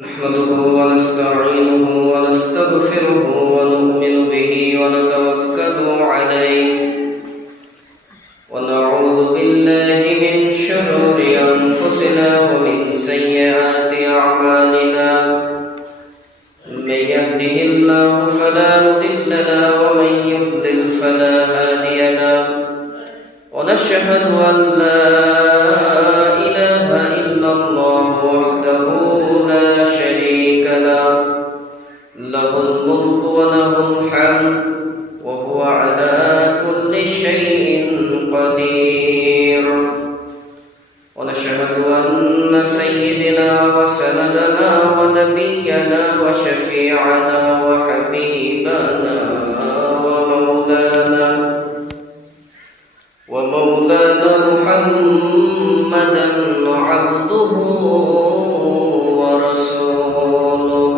نحمده ونستعينه ونستغفره ونؤمن به ونتوكل عليه ونعوذ بالله من شرور أنفسنا ومن سيئات أعمالنا من يهده الله فلا مضل له ومن يضلل فلا هادي له ونشهد أن لا إله إلا الله وحده لا شريك له له الملك وله الحمد وهو على كل شيء قدير ونشهد أن سيدنا وسندنا ونبينا وشفيعنا وحبيبنا ومولانا محمدا عبده ورسوله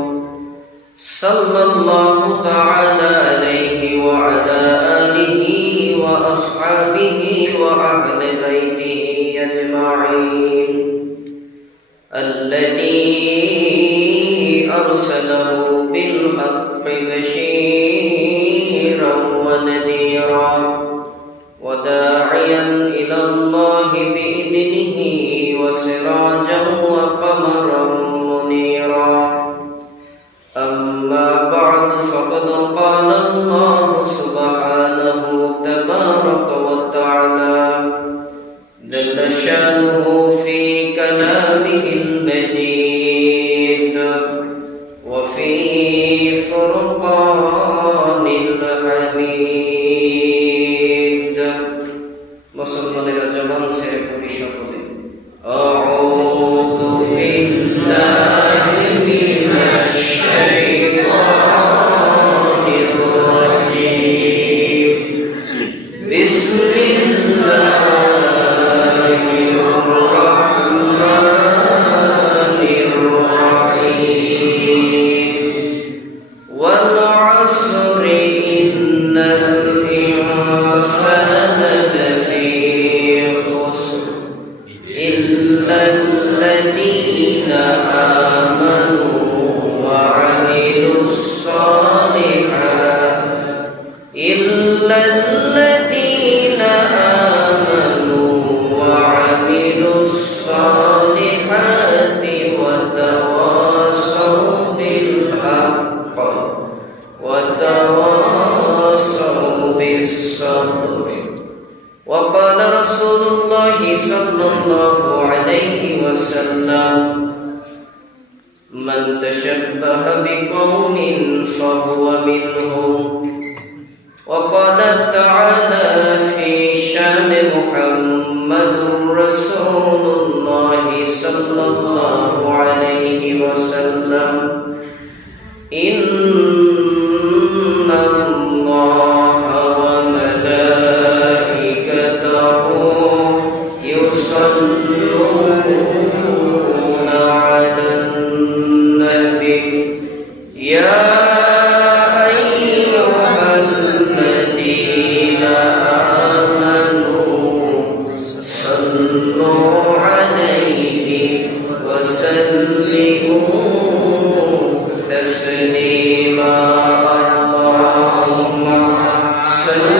صلى الله تعالى عليه وعلى آله وأصحابه وأهل بيته أجمعين الذي أرسله بالحق بشيرا ونذيرا وداعيا إلى الله بإذنه وسراجا وقمرا منيرا أما بعد فقد قال الله سبحانه تبارك وتعالى جل شأنه في كلامه المجيد وفي فرقان الحميد মুসলমানেরা জবান ছেড়ে পড়ি সকলে আউযু বিল্লাহি মিনাশ শাইতানির রাজীম বিসমিল্লাহির রাহমানির রাহিম ওয়াল আসরি ইন্নাল ইনসানা إلا الذين آمنوا وعملوا الصالحات إلا الذين آمنوا وعملوا الصالحات وتواصوا بالحق وتواصوا بالصبر وقال رسول الله صلى الله عليه وسلم من تشبه بقوم فهو منهم وقال تعالى في شان محمد رسول الله صلى الله عليه وسلم إن الله يصلون على النبي يا أيها الذين آمنوا صلوا عليه وسلموا تسليما اللهم صل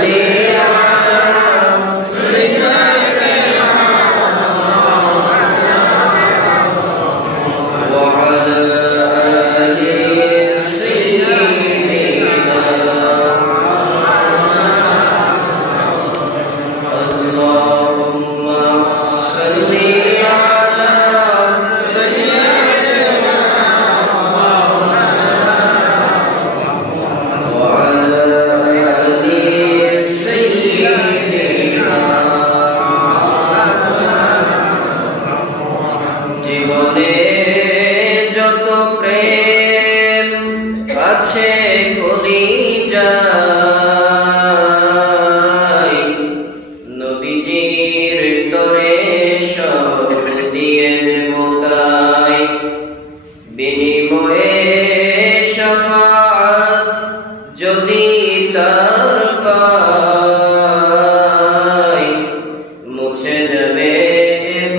মুছে যাবে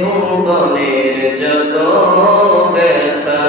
ভুবনের যত ব্যথা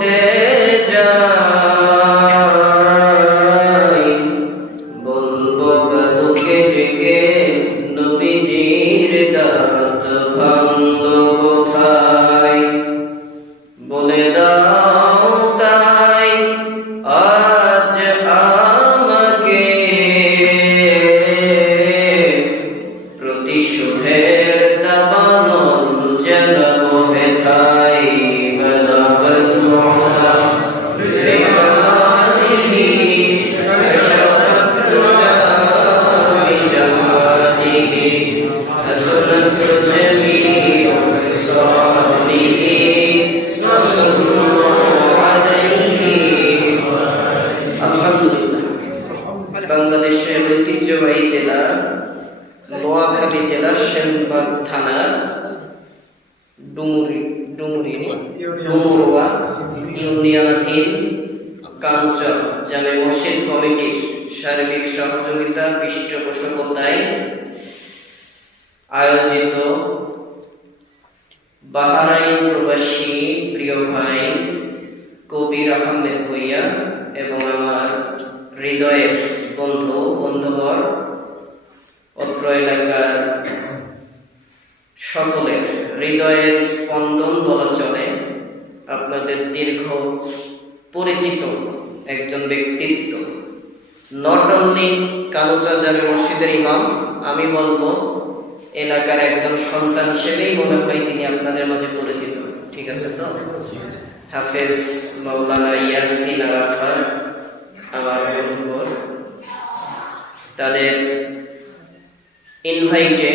দে যাই বলবো কালকে ডেকে নবীজির দাঁত ভাঙলো কোথায় বলে দাও তাই আজ আমাকে প্রতিশোধের দাবানল জ্বালাবো হেথায় বলাবত মুহা বিজামালিহি কশফত দুজা বিজামালিহি হাসনাত জামিউ খিসালিহি বাংলাদেশের ঐতিহ্যবাহী জেলা নোয়াখালী জেলার সেনবাগ থানার ডুমুরুয়া ইউনিয়নাধীন কাঞ্চন জামে মসজিদ কমিটির সার্বিক সহযোগিতা পৃষ্ঠপোষকতায় আয়োজিত বাহরাইন প্রবাসী প্রিয় ভাই কবির আহমেদ ভূঁইয়া এবং আমার হৃদয়ের বন্ধুবর অত্র এলাকার সকলের হৃদয়ের স্পন্দন বলা চলে আপনাদের দীর্ঘ পরিচিত একজন ব্যক্তিত্ব, নট অনলি কালুচা জামে মসজিদের ইমাম, আমি বলবো এলাকার একজন সন্তান হিসেবেই মনে হয় তিনি আপনাদের মাঝে পরিচিত। ঠিক আছে তো? হাফেজ মাওলানা ইয়াসিন আরাফাত আমার বন্ধুবর, তাদের ইনভাইটে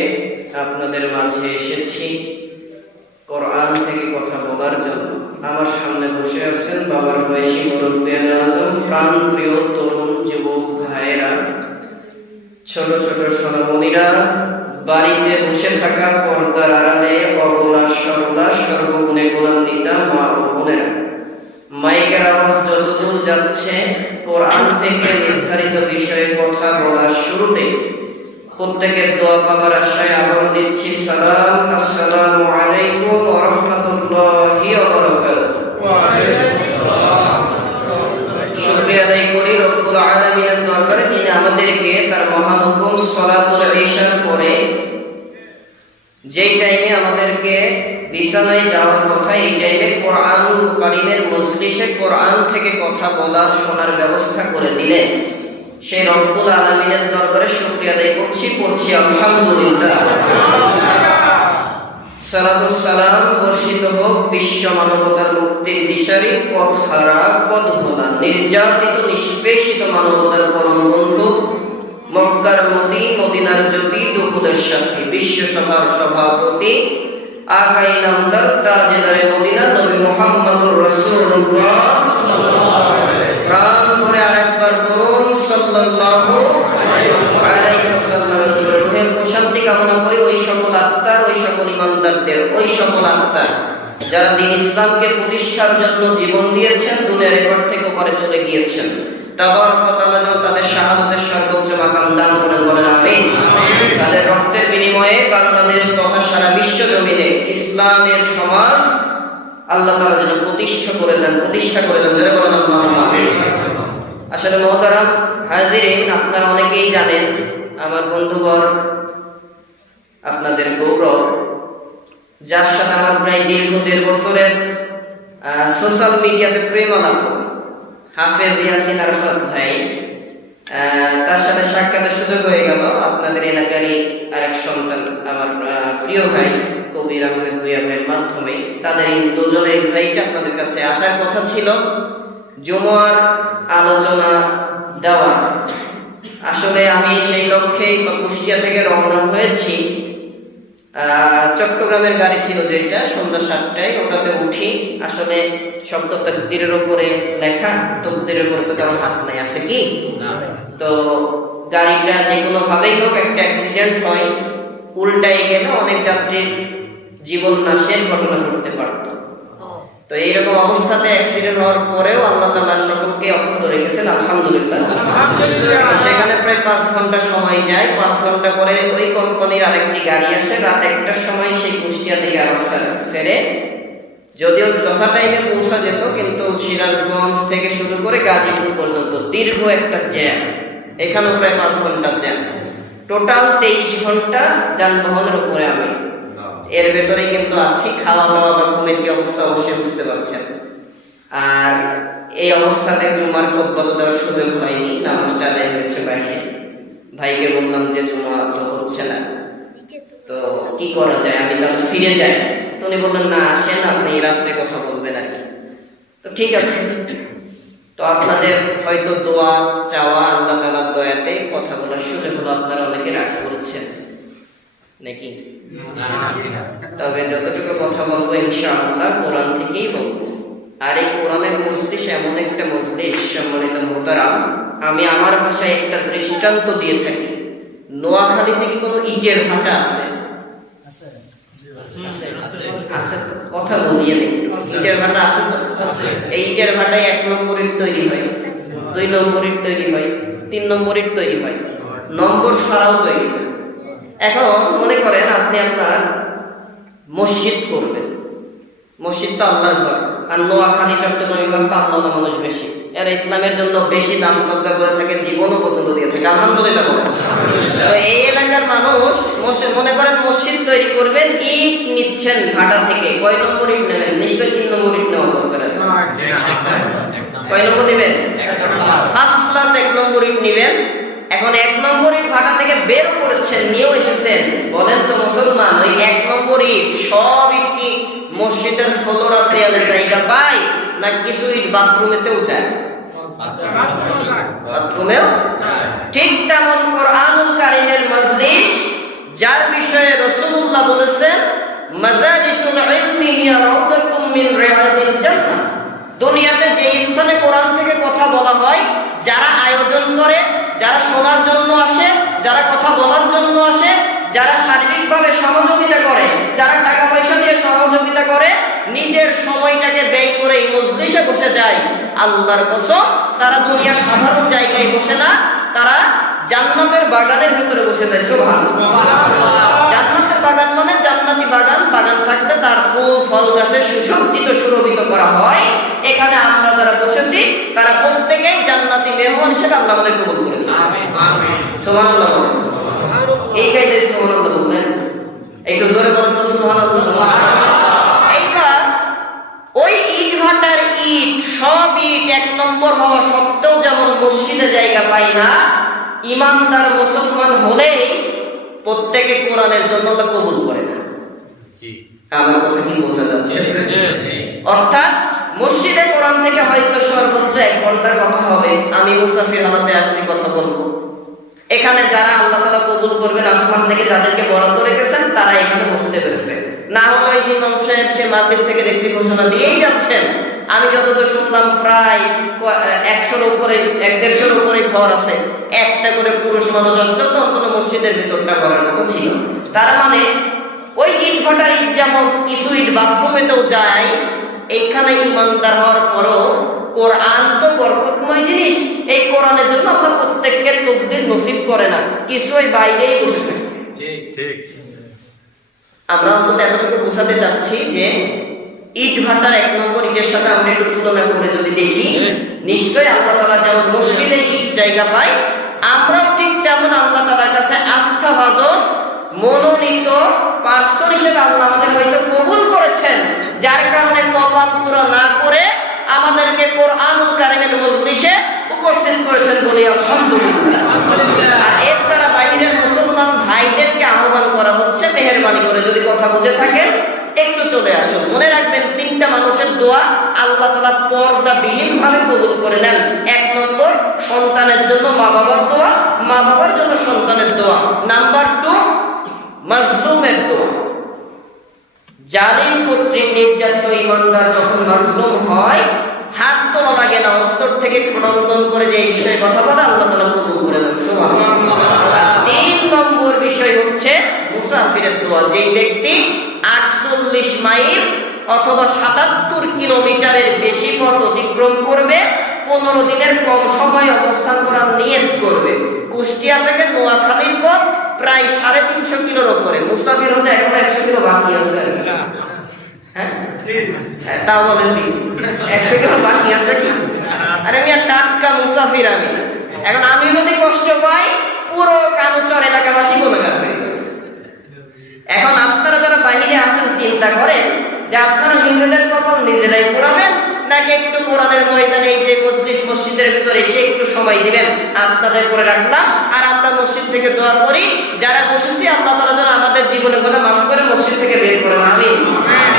আপনাদের মাঝে এসেছি কোরআন থেকে কথা বলার জন্য। আমার সামনে বসে আছেন বাবার বয়সী মুরব্বিয়ান আজম, প্রাণ প্রিয় তরুণ যুবক ভাইয়েরা, ছোট ছোট সোনামণিরা, বাড়িতে বসে থাকা পর্দার আড়ালে অবলা সরলা সর্বগুণে গুণান্বিতা মা ও বোনেরা, মাইকের আওয়াজ যতদূর যাচ্ছে কোরআন থেকে নির্ধারিত বিষয়ে কথা বলার শুরুতে প্রত্যেকের দোয়া পাবার আশায় আবার দিচ্ছি সালাম, আসসালামু আলাইকুম ওয়া রাহমাতুল্লাহি ওয়া বারাকাতুহু। শুকরিয়া আদায় করি রব্বুল আলামিনের দরবারে যিনি আমাদেরকে তার মহান হুকুম সালাতুল ইশার পরে যেই টাইমে আমাদেরকে বিছানায় যাওয়ার কথা, এই টাইমে কোরআনুল কারীমের মজলিসে কোরআন থেকে কথা বলার শোনার ব্যবস্থা করে দিলেন। সেই রব্বুল আলামিনের দরবারে শুকরিয়া আদায় করছি আলহামদুলিল্লাহ। সালাতু সালাম বর্ষিত হোক বিশ্ব মানবতার মুক্তির দিশারি, পথহারা পথভোলা নির্যাতিত নিষ্পেষিত মানবতার পরম বন্ধু, মক্কার মতি মদিনার জ্যোতি দুকুলের সাথী, বিশ্ব সভার সভাপতি আকাই নামদার তাজদারে মদিনা নবী মুহাম্মদুর রাসূলুল্লাহ প্রাণ ভরে আরেকবার বলুন সাল্লাল্লাহু আলাইহি ওয়াসাল্লাম। রূহের প্রশান্তি কামনা করি ওই সকল আত্মার, ওই সকল ইমানদারদের, ওই সকল আত্মার যারা দ্বীন ইসলামকে প্রতিষ্ঠার জন্য জীবন দিয়েছেন, দুনিয়ার এপার থেকে ওপারে চলে গিয়েছেন। তাবারক ওয়া তাআলা যেন তাদের শাহাদাতের সর্বোচ্চ মাকাম দান করেন, বলেন আমিন। তাদের রক্তের বিনিময়ে বাংলাদেশ তথা সারা বিশ্ব জমিনে ইসলামের সমাজ আল্লাহ তাআলা যেন প্রতিষ্ঠা করে দেন, যারা বলেন আল্লাহুম্মা আমিন। আসলে মুহতারাম হাজিরিন, আপনারা অনেকেই জানেন আমার বন্ধুবর, আপনাদের গৌরব, যার সাথে আমার প্রায় দীর্ঘ 1.5 বছরের সোশ্যাল মিডিয়াতে প্রেম আলাপ, হাফেজ ইয়াসিন আরাফাত ভাই, তার সাথে সাক্ষাতের সুযোগ হয়ে গেল আপনাদের এলাকারই আরেক সন্তান আমার প্রিয় ভাই কবির আহমেদ ভূঁইয়া ভাইয়ের মাধ্যমে। তাদের দুজনের ইনভাইটে আপনাদের কাছে আসার কথা ছিল জুমার আলোচনা দেওয়া। আসলে আমি সেই লক্ষ্যেই কুষ্টিয়া থেকে রওনা হয়েছি। চট্টগ্রামের গাড়ি ছিল যেটা, সন্ধ্যা 7টায় ওটাতে উঠি। আসলে শব্দ তাকদীরের উপরে লেখা, তকদীরের উপরে তো কারো হাত নাই, আছে কি? তো গাড়িটা যে কোনো ভাবেই হোক একটা অ্যাক্সিডেন্ট হয়, উল্টাই গেলে অনেক যাত্রীর জীবন নাশের ঘটনা ঘটতে পারত। তো এইরকম অবস্থাতে অ্যাক্সিডেন্ট হওয়ার পরেও আল্লাহ তাআলা সকলকে অক্ষত রেখেছেন, আলহামদুলিল্লাহ। সেখানে প্রায় 5 ঘন্টা সময় যায়। 5 ঘন্টা পরে ওই কোম্পানির আরেকটি গাড়ি আসে, রাত 1টার সময় সেই কুষ্টিয়া থেকে আবার ছেড়ে যদিও যথা টাইমে পৌঁছা যেত, কিন্তু সিরাজগঞ্জ থেকে শুরু করে গাজীপুর পর্যন্ত দীর্ঘ একটা জ্যাম, এখানেও প্রায় 5 ঘন্টা জ্যাম, টোটাল 23 ঘন্টা যানবাহনের উপরে আমি। এর ভেতরে কিন্তু আছি, খাওয়া দাওয়া বা ঘুমের কি অবস্থা অবশ্যই বুঝতে পারছেন। আর এই অবস্থাতে জুমার খুতবা দেওয়ার সুযোগ হয়নি, নামাজটা আদায় হয়েছে বাইরে। ভাইকে বললাম যে জুমা তো হচ্ছে না, তো কি করা যায়, আমি তাহলে ফিরে যাই। তো উনি বললেন না, আসেন, আপনি এই রাত্রে কথা বলবেন আর কি। তো ঠিক আছে, তো আপনাদের হয়তো দোয়া চাওয়া, আল্লাহ তাআলার দয়াতে কথা বলা শুরু হলো। আপনারা অনেকে রাগ করছেন নাকি? তবে যতটুকু কথা বলবো ইনশাআল্লাহ কোরআন থেকেই বলবো। আর এই কোরআনের মজলিস এমন একটা মজলিস, সম্মানিত মুহতারাম, আমি আমার ভাষায় একটা দৃষ্টান্ত দিয়ে থাকি। নোয়াখালীতে কি কোনো ইটের ভাটা আছে? আছে তো, কথা বলিয়ে নেই। ইটের ভাটা আছে তো? এই ইটের ভাটায় 1 নম্বর ইট তৈরি হয়, 2 নম্বর ইট তৈরি হয়, 3 নম্বর ইট তৈরি হয়, নম্বর ছাড়াও তৈরি হয়। এখন মনে করেন আপনি আপনার মসজিদ করবেন, মসজিদ তো আল্লাহর ঘর, আর নোয়াখালী চট্টগ্রাম বিভাগ তো আল্লাহ মানুষ বেশি, এরা ইসলামের জন্য বেশি দান সদকা করে থাকে, জীবনও পর্যন্ত দিয়ে থাকে, আলহামদুলিল্লাহ। তো এই এলাকার মানুষ মসজিদ, মনে করেন মসজিদ তৈরি করবেন, ইট নিচ্ছেন ভাটা থেকে, কয় নম্বর ইট নেবেন? নিশ্চয়ই 3 নম্বর ইট নেওয়া দরকার। কয় নম্বর নেবেন? ফার্স্ট ক্লাস 1 নম্বর ইট নেবেন। এখন 1 নম্বর ইট ভাটা থেকে বের করেছেন, নিয়েও এসেছেন। বলেন তো মুসলমান, ওই 1 নম্বর ইট সব ইট কি মসজিদের ফ্লোরা দেয়ালে জায়গা পায়, না কিছু ইট বাথরুমেতেও যায়? বাথরুমেও। ঠিক তেমন কোরআনুল কারীমের মজলিস, যার বিষয়ে রাসূলুল্লাহ বলেছেন মাজালিসুল ইলমি হিয়া রাউদাতুম মিন রিয়াদিল জান্নাহ। দুনিয়াতে যে স্থানে কোরআন থেকে কথা বলা হয়, যারা আয়োজন করে, যারা শোনার জন্য আসে, যারা কথা বলার জন্য আসে, যারা শারীরিকভাবে সহযোগিতা করে, যারা টাকা পয়সা দিয়ে সহযোগিতা করে, নিজের সময়টাকে ব্যয় করে এই মজলিসে বসে যায়, আল্লাহর কসম তারা দুনিয়ার সাধারণ জায়গায় বসে না, তারা জান্নাতের বাগানের ভিতরে বসে যায়। সুবহানাল্লাহ। জান্নাতের বাগান মানে জান্নাতি বাগান, বাগান থাকলে তার ফুল ফল গাছে সুসজ্জিত সুরভিত করা হয়। এখানে আমরা যারা বসেছি তারা প্রত্যেকেই জান্নাতি মেহমান হিসেবে আল্লাহ আমাদের কবুল করে নিন। আমিন। সুবহানাল্লাহ। এই কাজে সুবহানাল্লাহ বললেন, একটু জোরে বলেন তো সুবহানাল্লাহ। এইবার ওই ইট ভাটার ইট, সব ইট 1 নম্বর হওয়া সত্ত্বেও যেমন মসজিদে জায়গা পায় না, ইমানদার মুসলমান হলেই প্রত্যেকে কোরআনের জন্য আল্লাহ কবুল করে না। আমার কথা কি বোঝা যাচ্ছে? অর্থাৎ মসজিদে কোরআন থেকে হয়তো সর্বোচ্চ 1 ঘন্টার কথা হবে, আমি মুসাফির হালাতে আসছি, কথা বলবো। এখানে যারা আল্লাহ তাআলা কবুল করবেন, আসমান থেকে যাদেরকে বরাদ্দ রেখেছেন, তারা এখানে বসতে পেরেছে। না হলে ওই যে ইমাম সাহেব সে মাগরিব থেকে দেখছি ঘোষণা দিয়েই যাচ্ছেন। আমি যতদূর শুনলাম প্রায় 100-র উপরে, 150-র উপরে ঘর আছে। একটা করে পুরুষ মানুষ আসলে তো অন্তত মসজিদের ভিতরটা করার মতো ছিল। তার মানে ওই ইট ভাটার ইট যেমন কিছু ইট বাথরুমেতেও যায়, এইখানে ইমানদার হওয়ার পরও কোরআন তো বরকতময় জিনিস, এই কোরআনের জন্য আল্লাহ প্রত্যেককে তকদির নসিব করে না, কিছু ওই বাইরেই বসে থাকে। ঠিক। আমরা অন্তত এতটুকু বোঝাতে চাচ্ছি যে ইট ভাটার 1 নম্বর ইটের সাথে আমরা একটু তুলনা করে যদি দেখি, নিশ্চয়ই আল্লাহ তাআলা যেমন মসজিদে ইট জায়গা পায়, আমরাও ঠিক তেমন আল্লাহ তাআলার কাছে আস্থাভাজন মনোনীত পার্সন হিসেবে আল্লাহ আমাদের হয়তো কবুল করেছেন, যার কারণে কপাল পুরো না করে আমাদেরকে কোরআনুল কারীমের মজলিসে উপস্থিত করেছেন, বলি আলহামদুলিল্লাহ। আর এর দ্বারা বাইরের মুসলমান ভাইদেরকে আহ্বান করা হচ্ছে, মেহেরবানি করে যদি কথা বুঝে থাকেন একটু চলে আসুন। মনে রাখবেন 3টা মানুষের দোয়া আল্লাহ তাআলা পর্দাবিহীন ভাবে কবুল করে নেন। 1 নম্বর সন্তানের জন্য মা বাবার দোয়া, মা বাবার জন্য সন্তানের দোয়া। নাম্বার 2 মাজলুমের দোয়া। জালিম কর্তৃক নির্যাতিত ইমানদার যখন মাজলুম হয়, হাত তোলা লাগে না, অন্তর থেকে ক্রন্দন করে যে এই বিষয়ে কথা বলে আল্লাহ তাআলা কবুল করে নেন। সুবহানাল্লাহ। 3 নম্বর বিষয় হচ্ছে মুসাফিরের দোয়া। যে ব্যক্তি 48 মাইল অথবা 77 কিলোমিটারের বেশি পথ অতিক্রম করবে, 15 দিনের কম সময় অবস্থান করার নিয়ত করবে। কুষ্টিয়া থেকে নোয়াখালীর পথ প্রায় 350 কিলোর উপরে, মুসাফির হতে এখন 100 কিলো বাকি আছে। হ্যাঁ তাও বলেন কি 100 কিলো বাকি আছে কি? আরে আমি টাটকা মুসাফির আমি। এখন আমি যদি কষ্ট পাই পুরো কানুচর এলাকাবাসী গুণগান হয়ে যাবে। এখন আপনারা যারা বাহিরে আছেন চিন্তা করেন যে আপনারা নিজেদের কপাল নিজেরাই পোড়াবেন নাকি একটু কোরআনের ময়দানে এই যে মজলিস মসজিদের ভিতরে এসে একটু সময় দিবেন। আপনাদের করে রাখলাম আর আমরা মসজিদ থেকে দোয়া করি যারা বসেছি আল্লাহ তাআলা যেন আমাদের জীবনে গুনাহ মাফ করে মসজিদ থেকে বের করেন, আমিন।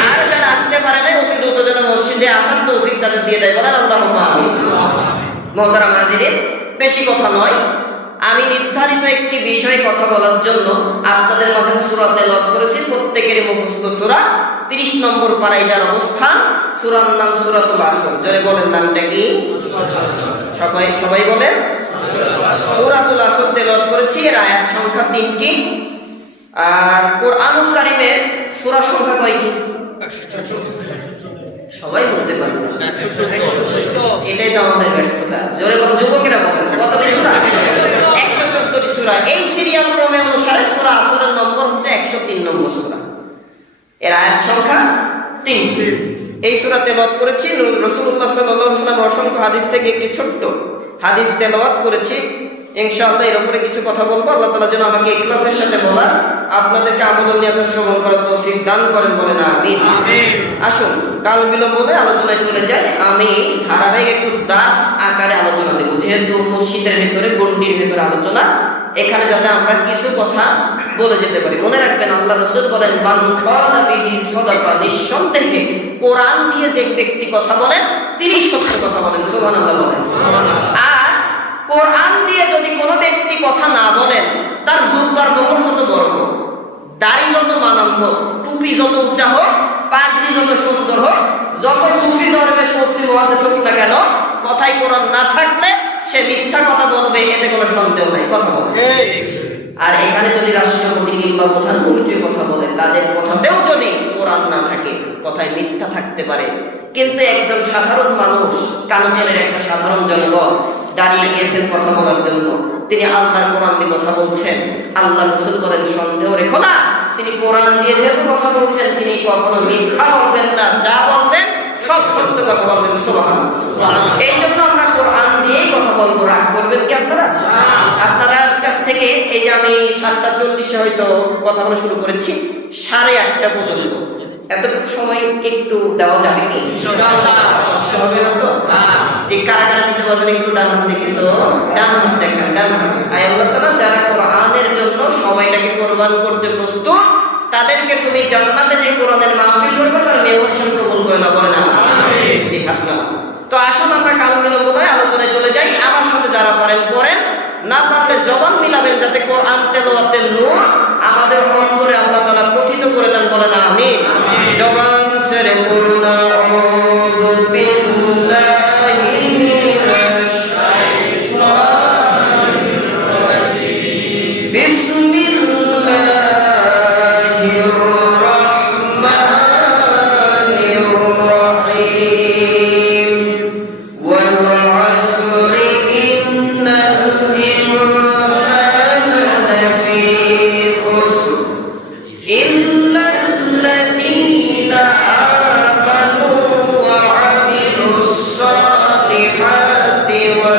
আর যারা আসতে পারে না অতি দ্রুত যেন মসজিদে আসার তৌফিক তাদের দিয়ে দেয়, বলেন আল্লাহুম্মা আমিন। মুহতারাম হাজিরিন, বেশি কথা নয়, আমি নির্ধারিত একটি বিষয়ে কথা বলার জন্য আপনাদের মাঝে সূরা তেলাওয়াত করেছি। প্রত্যেকেরই মুখস্থ সূরা 30 নম্বর পারায় যার অবস্থান, সূরার নাম সূরাতুল আসর। জোরে বলেন নামটা কি? সবাই বলেন সূরাতুল আসর তেলাওয়াত করেছি। এর আয়াত সংখ্যা 3টি। আর কোরআনুল কারীমের সূরা সংখ্যা কয়টি? সবাই বলতে পারে না, এটাই তো আমাদের ব্যর্থতা। জোরে বলেন যুবকেরা বলেন কতটি সূরা? 114টি সূরা। এই সিরিয়াল ক্রমে অনুসারে সূরা আসরের নম্বর হচ্ছে 103 নম্বর সূরা। এর আয়াত সংখ্যা 3টি। এই সূরা তেলাওয়াত করেছি। রাসূলুল্লাহ সাল্লাল্লাহু আলাইহি ওয়াসাল্লাম অসংখ্য হাদিস থেকে একটি ছোট্ট হাদিস তেলাওয়াত করেছি। ইনশাআল্লাহ এর উপরে কিছু কথা বলবো। আল্লাহ তাআলা যেন আমাকে ইখলাসের সাথে বলার, আপনাদেরকে আমল নিয়তে শ্রবণ করার তৌফিক দান করেন, বলেন আমিন। আসুন কাল বিলম্ব করে আলোচনায় চলে যাই। আমি ধারাবাহিক একটু দাস আকারে আলোচনা দেব, যেহেতু মসজিদের ভিতরে গণ্ডির ভিতরে আলোচনা, এখানে যাতে আমরা কিছু কথা বলে যেতে পারি। মনে রাখবেন আল্লাহ রাসূল বলেন মান ক্বালা বিহি সাদাকা, নিঃসন্দেহে কোরআন দিয়ে যে ব্যক্তি কথা বলেন তিনি সত্য কথা বলেন। সুবহানাল্লাহ বলেন। আর কোরআন দিয়ে যদি কোনো ব্যক্তি কথা না বলেন, তার জুব্বার মোহর যত বড় হোক, দাড়ি যত মানান হোক, টুপি যত উঁচা হোক, পাগড়ি যত সুন্দর হোক, যত সুফি দরবেশ মুফতি মুহাদ্দিস হোক না কেন, কথায় কোরআন না থাকলে সে মিথ্যা কথা বলবে, এতে কোনো সন্দেহ নাই। কথা বলে। আর এখানে যদি রাষ্ট্রপতি কিংবা প্রধানমন্ত্রী কথা বলে, তাদের কথাতেও যদি কোরআন না থাকে, কথায় মিথ্যা থাকতে পারে। কিন্তু একজন সাধারণ মানুষ, কালচরের একটা সাধারণ জনগণ দাঁড়িয়ে গিয়েছেন কথা বলার জন্য, তিনি আল্লাহর কোরআন দিয়ে কথা বলছেন। আল্লাহ রাসূল বলেন সন্দেহ রেখো না, তিনি কোরআন দিয়ে যেহেতু কথা বলছেন তিনি কখনো মিথ্যা বলবেন না, যা বলবেন সব সত্য কথা বলবেন। সুবহানাল্লাহ। এই জন্য আমরা কোরআন দিয়েই কথা বলবো। রাগ করবেন কি আপনারা? আপনাদের কাছ থেকে এই যে আমি 7:40 হয়তো কথা বলা শুরু করেছি, 8:30 পর্যন্ত এতটুকু সময় একটু দেওয়া যাবে কি? কষ্ট হবে না তো? যে কারা কারা দিতে পারবেন একটু ডান হাত দেখে, তো ডান হাত দেখেন, ডান হাত। আল্লাহ তাআলা যারা কোরআনের জন্য সময়টাকে কোরবান করতে প্রস্তুত, তাদেরকে তুমি জান্নাতে যে কোরআনের মাহফিল করবে তার মেহমান কবুল করে না, বলে না আমিন। জি হাত নাও। তো আসুন আমরা কাল বিলম্ব নয় আলোচনায় চলে যাই। আমার সাথে যারা পারেন পড়েন, না পারলে জবান মিলাবেন, যাতে কোরআন তেলাওয়াতের নূর আমাদের অন্তরে আল্লাহ তাআলা পঠিত করে দেন, বলে না আমিন। জবান ছেড়ে পড়ুন আউযু বিল্লাহি মিনাশ শাইতানির রাজিম। বিসমিল্লাহির রাহমানির রাহিম। ওয়াল আসরি ইন্নাল ইনসানা লাফি খুসর ইল্লাল্লাযীনা আমানু ওয়া আমিলুস সালিহাতি ওয়া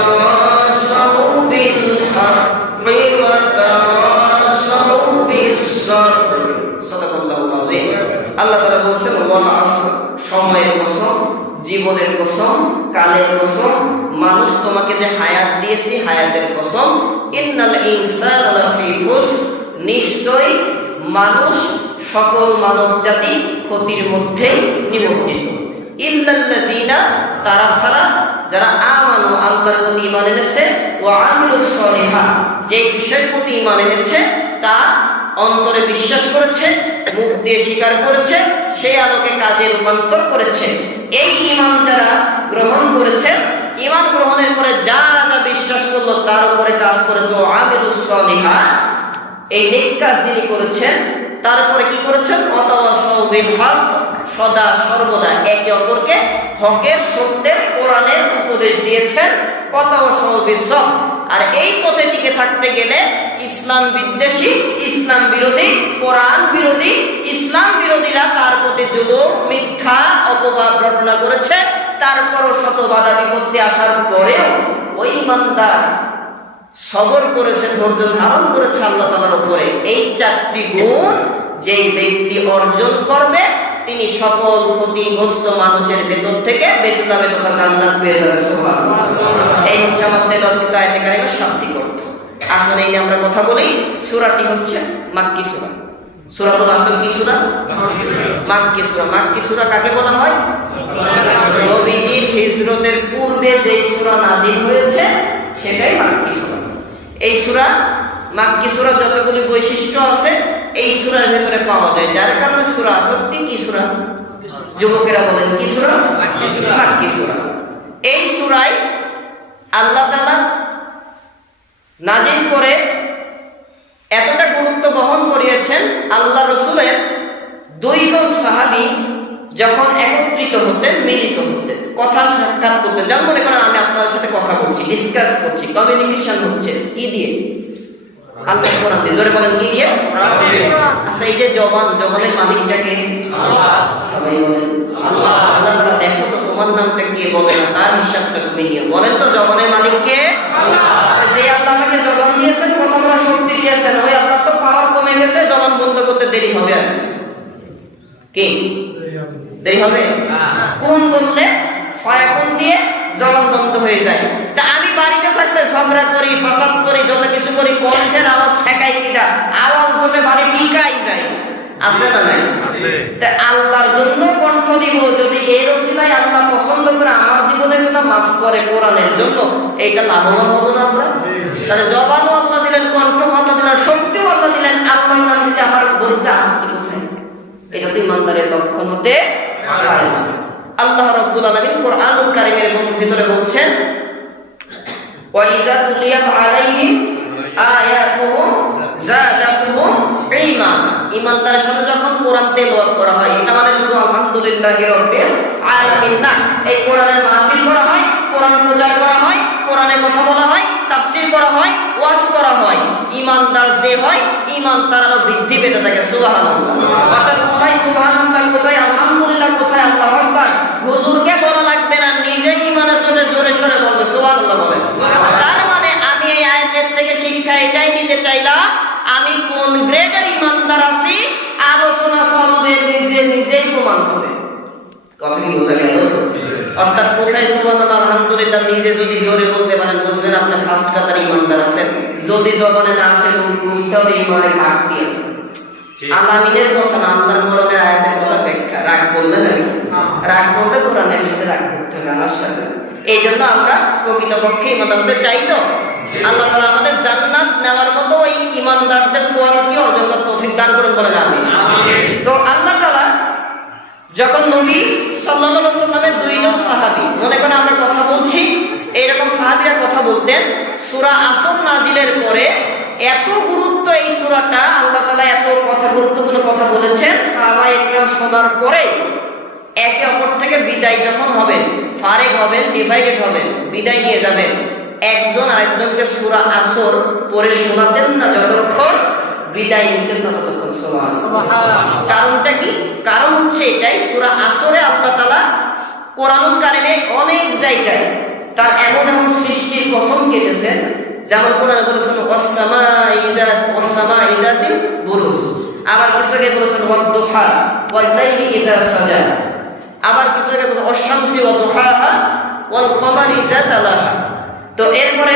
তাওয়াসাউ বিল হাক্কি ওয়া তাওয়াসাউ বিস সাবর। সাদাকাল্লাহুল আযীম। আল্লাহ তাআলা বলেন ওয়াল আসর, সময়ের কসম, জীবনের কসম, কালের কসম, মানুষ তোমাকে যে হায়াত দিয়েছি হায়াতের কসম। ইন্নাল ইনসানা লাফি খুসর, নিশ্চয় মানুষ, সকল মানব জাতি ক্ষতির মধ্যে নিমজ্জিত। ইল্লাল্লাযীনা, তারা ছাড়া যারা আমানু, আল্লাহর প্রতি ঈমান এনেছে, ওয়া আমিলুস সালিহাত, যে বিষয়ের প্রতি ঈমান এনেছে তা অন্তরে বিশ্বাস করেছে, মুখ দিয়ে স্বীকার করেছে, সেই আলোকে কাজে রূপান্তর করেছে। এই ঈমান যারা গ্রহণ করেছে, ঈমান গ্রহণের পরে যা যা বিশ্বাস করলো তার উপরে কাজ করেছে, ওয়া আমিলুস সালিহাত, এই নেক কাজ যিনি করেছেন তারপরে কি করেছেন, ওয়াতাওয়াসাউ বিল হক, সদা সর্বদা একে অপরকে হকের, সত্যের, কোরআনের উপদেশ দিয়েছেন। ওয়াতাওয়াসাউ বিস সবর, আর এই পথে টিকে থাকতে গেলে ইসলাম বিদ্বেষী, ইসলাম বিরোধী, কোরআন বিরোধী, ইসলাম বিরোধীরা তার প্রতি জুলুম, মিথ্যা অপবাদ রটনা করেছে। তারপরও শত বাধা বিপত্তি আসার পরেও ওই ইমানদার সবর করেছে, ধৈর্য ধারণ করেছে আল্লাহ তাআলার উপরে। এই 4টি গুণ যেই ব্যক্তি অর্জন করবে তিনি সকল ক্ষতিগ্রস্ত মানুষের ভেতর থেকে বেঁচে যাবে তথা জান্নাত পেয়ে যাবে। সুবহানাল্লাহ। এই হচ্ছে আমাদের লক্ষিত আয়াতে কারিমার শাব্দিক অর্থ। আসুন এই নিয়ে আমরা কথা বলি। সূরাটি হচ্ছে মাক্কি সূরা। সূরাতুল আসর কি সূরা? মাক্কি সূরা। মাক্কি সূরা কাকে বলা হয়? নবীজির হিজরতের পূর্বে যে সূরা নাযিল হয়েছে সেটাই মাক্কি সূরা। এই সূরা মাক্কি সূরা যতগুলি বৈশিষ্ট্য আছে এই সূরার ভেতরে পাওয়া যায়, যার কারণে সূরা আসরটি কি সূরা? যুবকেরা বলেন কি সূরা? মাক্কি সূরা। এই সূরায় আল্লাহ তাআলা নাযিল করে এতটা গুরুত্ব বহন করিয়েছেন, আল্লাহ রাসূলের 2 জন সাহাবী যখন একত্রিত হতেন, মিলিত হতেন, কথা সাক্ষাৎ করতেন, যেমন মনে করেন আমি আপনার সাথে কথা বলছি, ডিসকাস করছি, কমিউনিকেশন হচ্ছে কি দিয়ে? আল্লাহ কোরআন দিয়ে। জোরে বলেন কি দিয়ে? আচ্ছা, এই যে জবানের মালিকটাকে আল্লাহ, সবাই বলেন আল্লাহ। আল্লাহ তাআলা দেখো তো তোমার নামটা কি বলে না, তার হিসাবটা তুমি নিও। বলেন তো জবানের মালিক কে? আল্লাহ। যে আল্লাহ আমাকে জবান দিয়েছেন, কথা বলার শক্তি দিয়েছেন, ওই আল্লাহ তো পাওয়ার কমে গেছে, জবান বন্ধ করতে দেরি হবে। আর কি দেরি হবে? কোন বললে ফায়াকুন দিয়ে জবান বন্ধ হয়ে যায়। তা আমি বাড়িতে থাকতে ঝগড়া করি, ফাসাদ করি, যত কিছু করি, কণ্ঠের আওয়াজ ঠেকাই কিনা, আওয়াজ জমে বাড়ি টিকাই যায়, আছে না নাই? তা আল্লাহর জন্য কণ্ঠ দিব, যদি এই রসিলায় আল্লাহ পছন্দ করে আমার জীবনে কোনো মাফ করে কোরআনের জন্য, এইটা লাভবান হব না আমরা? তাহলে জবানও আল্লাহ দিলেন, কণ্ঠ আল্লাহ দিলেন, শক্তিও আল্লাহ দিলেন, আল্লাহর নাম দিতে আমার বলতে আপত্তি কোথায়? এটা তো ইমানদারের লক্ষণ হতে পারে না। আল্লাহ রাব্বুল আলামিন কোরআনুল কারীমের ভিতরে বলছেন, ওয়া ইযা তুলিয়াত আলাইহিম আয়াতুহু যাদাতুহুম ঈমান। ইমানদারের সাথে যখন কোরআন তেলাওয়াত করা হয়, এটা মানে শুধু আলহামদুলিল্লাহি রাব্বিল আলামিন না, এই কোরআনের মাহফিল করা হয়, কোরআন প্রচার করা হয়, কোরআনের কথা বলা হয়, তাফসীর করা হয়, ওয়াজ করা হয়, ইমানদার যে হয় ইমান তার আরো বৃদ্ধি পেতে থাকে। সুবহানাল্লাহ। অর্থাৎ কোথায় সুবহানাল্লাহ, কোথায় আলহামদুলিল্লাহ, কোথায় আল্লাহু আকবার, হুজুরকে বলা লাগবে না, নিজে ইমানের জোরে জোরে সরে বলবে সুবহানাল্লাহ বলে। তার মানে আমি এই আয়াতের থেকে শিক্ষা এটাই নিতে চাইলাম, আমি কোন গ্রেডের ইমানদার আছি আলোচনা চলবে, নিজেই প্রমাণ হবে। কথা কি বোঝা গেল? অর্থাৎ কোথায় সুবহানাল্লাহ আলহামদুলিল্লাহ নিজে যদি জোরে বলতে পারেন, বুঝবেন আপনি ফার্স্ট কাতার ইমানদার আছেন। যদি জবানে না আসে, বুঝতে হবে ইমানের ঘাটতি আছে। আলামিনের কথা না, আল্লাহর কোরআনের আয়াতের কথা ব্যাখ্যা। রাগ করলে নাকি রাগ করলে কোরআনের সাথে রাগ করতে হবে আমার সাথে। এই জন্য আমরা প্রকৃতপক্ষে ইমানদারদের চাই তো আল্লাহ তাআলা আমাদের জান্নাত নেওয়ার মতো ওই ইমানদারদের কোয়ালিটি অর্জন করতে তৌফিক দান করুন, বলে আমিন। তো আল্লাহ তাআলা যখন নবী সাল্লাল্লাহু আলাইহি ওয়াসাল্লামের 2 জন সাহাবী, মনে করেন আমরা কথা বলছি, এইরকম সাহাবীরা কথা বলতেন, সূরা আসর নাজিলের পরে এত গুরুত্ব এই সূরাটা, আল্লাহ তাআলা এত কথা গুরুত্বপূর্ণ কথা বলেছেন, সাহাবায়ে একরাম শোনার পরে একে অপর থেকে বিদায় যখন হবেন, ফারেক হবেন, ডিভাইডেড হবেন, বিদায় নিয়ে যাবেন, একজন আরেকজনকে সূরা আসর পড়ে শোনাতেন না যতক্ষণ বিদায় নিতেন না ততক্ষণ। সুবহানাল্লাহ। কারণটা কি? কারণ হচ্ছে এটাই, সূরা আসরে আল্লাহ তাআলা কোরআনুল কারীমে অনেক জায়গায় তার এমন এমন সৃষ্টির কসম কেটেছেন, যেমন কোরআনে বলেছেন ওয়াস-সামা'i যাতিল বুরুজ, আবার কিছু জায়গায় বলেছেন ওয়াদ-দুহা ওয়াল-লাইলি ইযা সাজা, আবার কিছু জায়গায় বলেছেন ওয়াশ-শামসি ওয়া-দুহাহা ওয়াল-কমারি ইযা তালাহা। তো এরপরে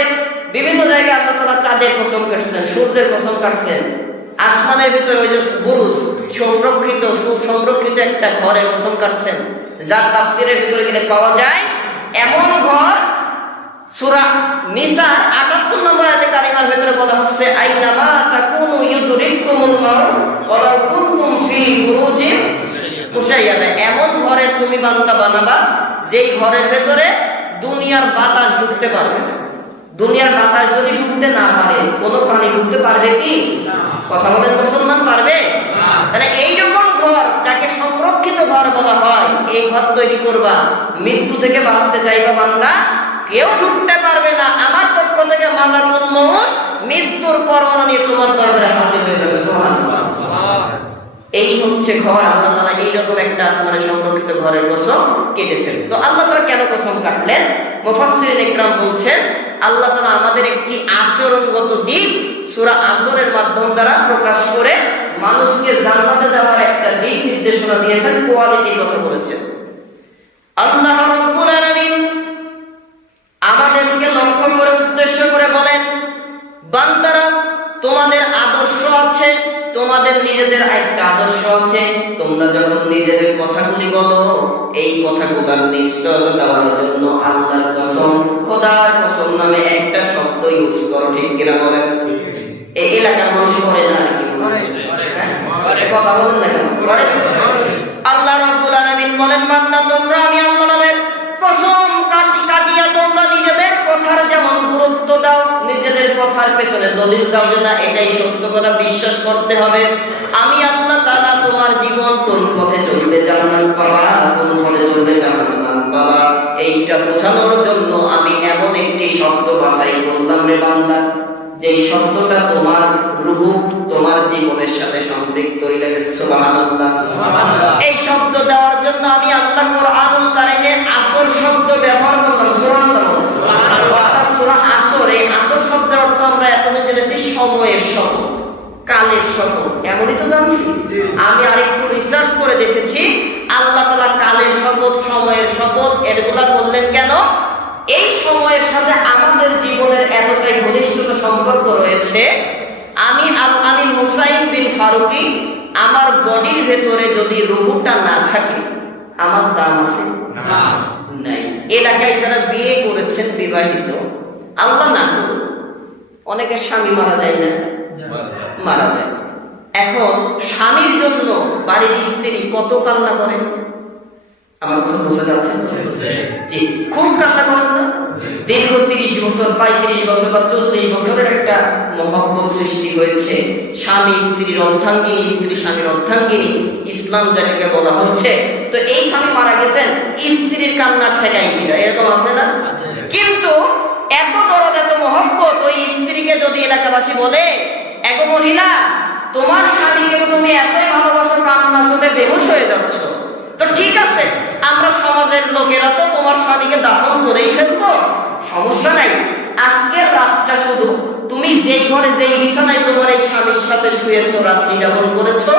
বিভিন্ন জায়গায় আল্লাহ তাআলা চাঁদের কসম কাটছেন, সূর্যের কসম কাটছেন, আসমানের ভিতরে ওই যে বুরুজ, সংরক্ষিত একটা ঘরের কসম কাটছেন, যার তাফসীরের ভিতরে গেলে পাওয়া যায় এমন ঘর। সূরা নিসার ৭৮ নম্বর আয়াতে কারিমার ভিতরে বলা হচ্ছে, আইনামা তাকুনু ইউদরিকুমুল মাউত ওয়ালাউ কুনতুম ফি বুরুজিন মুশাইয়াদা। এমন ঘরের তুমি বান্দা বানাবা যেই ঘরের ভিতরে দুনিয়ার বাতাস ঢুকতে পারবে না। দুনিয়ার বাতাস যদি ঢুকতে না পারে, কোনো প্রাণী ঢুকতে পারবে কি? কথা বলেন মুসলমান, পারবে? তাহলে এইরকম ঘর যাকে সংরক্ষিত ঘর বলা হয়, এই ঘর তৈরি করবা। মৃত্যু থেকে বাঁচতে চাইবা বান্দা, কেউ ঢুকতে পারবে না। আমার পক্ষ থেকে মালাকুল মউত মৃত্যুর পরোয়ানা নিয়ে তোমার দরবারে হাজির হয়ে যাবে। সুবহানাল্লাহ। এই হচ্ছে ঘর। আল্লাহ তাআলা এইরকম একটা আসমানে সংরক্ষিত ঘরের কসম কেটেছেন। তো আল্লাহ তাআলা কেন কসম কাটলেন? মুফাসসিরিন ইকরাম বলছেন আল্লাহ তাআলা আমাদের একটি আচরণগত দিক সূরা আসরের মাধ্যম দ্বারা প্রকাশ করে মানুষকে জান্নাতে যাওয়ার একটা দিক নির্দেশনা দিয়েছেন, কোয়ালিটির কথা বলেছেন। আল্লাহ রাব্বুল আলামিন আমাদেরকে লক্ষ্য করে উদ্দেশ্য করে বলেন, বান্দারা তোমাদের আদর্শ আছে, তোমাদের নিজেদের একটা আদর্শ আছে। তোমরা যখন নিজেদের কথাগুলি বলো, এই কথাগুলোর নিশ্চয়তা দেওয়ার জন্য আল্লাহর কসম, খোদার কসম নামে একটা শব্দ ইউজ করো। ঠিক কিনা বলেন? এই এলাকার মানুষ করে না আর কি কথা বলেন না কেন? করে। আল্লাহ রাব্বুল আলামিন বলেন, বান্দা তোমরা আমি আল্লাহ নামের কসম কাটিয়া তোমরা নিজেদের কথার যেমন গুরুত্ব দাও, নিজেদের কথার পেছনে দলিল দাও যে না এটাই সত্য কথা, বিশ্বাস করতে হবে। আমি আল্লাহ তাআলা তোমার জীবন কোন পথে চললে জান্নাত পাবা, কোন পথে চললে জাহান্নাম পাবা, এইটা বোঝানোর জন্য আমি এমন একটি শব্দ বাছাই করলাম রে বান্দা, যেই শব্দটা তোমার রূহ, তোমার জীবনের সাথে সম্পৃক্ত। সুবহানাল্লাহ। এই শব্দ দেওয়ার জন্য আমি আল্লাহ কোরআনুল কারীমে আসর শব্দ ব্যবহার করলাম। সুবহানাল্লাহ। সূরা আসর, এই আসর শব্দের অর্থ আমরা এতদিন জেনেছি সময়ের শপথ, কালের শপথ, এমনই তো জানছি। আমি আরেকটু রিসার্চ করে দেখেছি আল্লাহ তাআলা কালের শপথ, সময়ের শপথ এগুলা করলেন কেন? এই সময়ের সাথে আমাদের জীবনের এতটাই ঘনিষ্ঠতা সম্পর্ক রয়েছে। আমি হুসাইন বিন ফারুকি, আমার বডির ভেতরে যদি রূহটা না থাকে আমার দাম আছে না? নাই। এলাকায় যারা বিয়ে করেছেন বিবাহিত, আল্লাহ না করুন, অনেকের স্বামী মারা যায় না? মারা যায়। এখন স্বামীর জন্য বাড়ির স্ত্রী কত কান্না করে? আমার কথা বোঝা যাচ্ছে? জি, খুব কান্না করেন না? দীর্ঘ 30 বছর, 35 বছর বা 40 বছরের একটা মহব্বত সৃষ্টি হয়েছে। স্বামী স্ত্রীর অর্ধাঙ্গিনী, স্ত্রী স্বামীর অর্ধাঙ্গিনী, ইসলাম যেটাকে বলা হচ্ছে। তো এই স্বামী মারা গেছেন, স্ত্রীর কান্না ঠেকাই কিনা, এরকম আছে না? কিন্তু এত দরদ, এত মহব্বত, ওই স্ত্রীকে যদি এলাকাবাসী বলে, এগো মহিলা তোমার স্বামীকে তুমি এতই ভালোবাসো, কান্না শুনে বেহুশ হয়ে যাচ্ছ, তো ঠিক আছে আমরা সমাজের লোকেরা তো তোমার স্বামীকে দাফন করেই ফেলবো, সমস্যা নাই। আজকের রাতটা শুধু তুমি যেই ঘরে, যেই বিছানায় তোমার এই স্বামীর সাথে শুয়েছো, রাত্রি যাপন করেছো,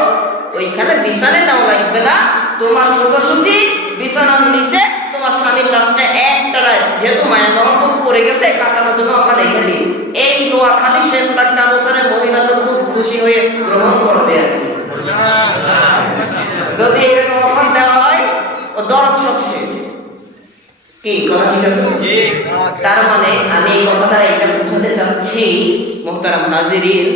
ওইখানে বিছানায় নাও লাগবে না, তোমার সোজাসুজি বিছানার নিচে তোমার স্বামীর লাশটা একটা রাত, যেহেতু মায়ের মহব্বত পড়ে গেছে, কাটানোর জন্য আমরা রেখে দিই। এই নোয়াখালী শেখবাগ কাদোসারের মহিলা তো খুব খুশি হয়ে গ্রহণ করবে আর কি। যদি এরকম অফার দেওয়া হয়, ও দরদ সব শেষ। কি কথা ঠিক আছে? তার মানে আমি এই কথাটা এটা বুঝাতে চাচ্ছি, মুহতারাম হাজিরিন,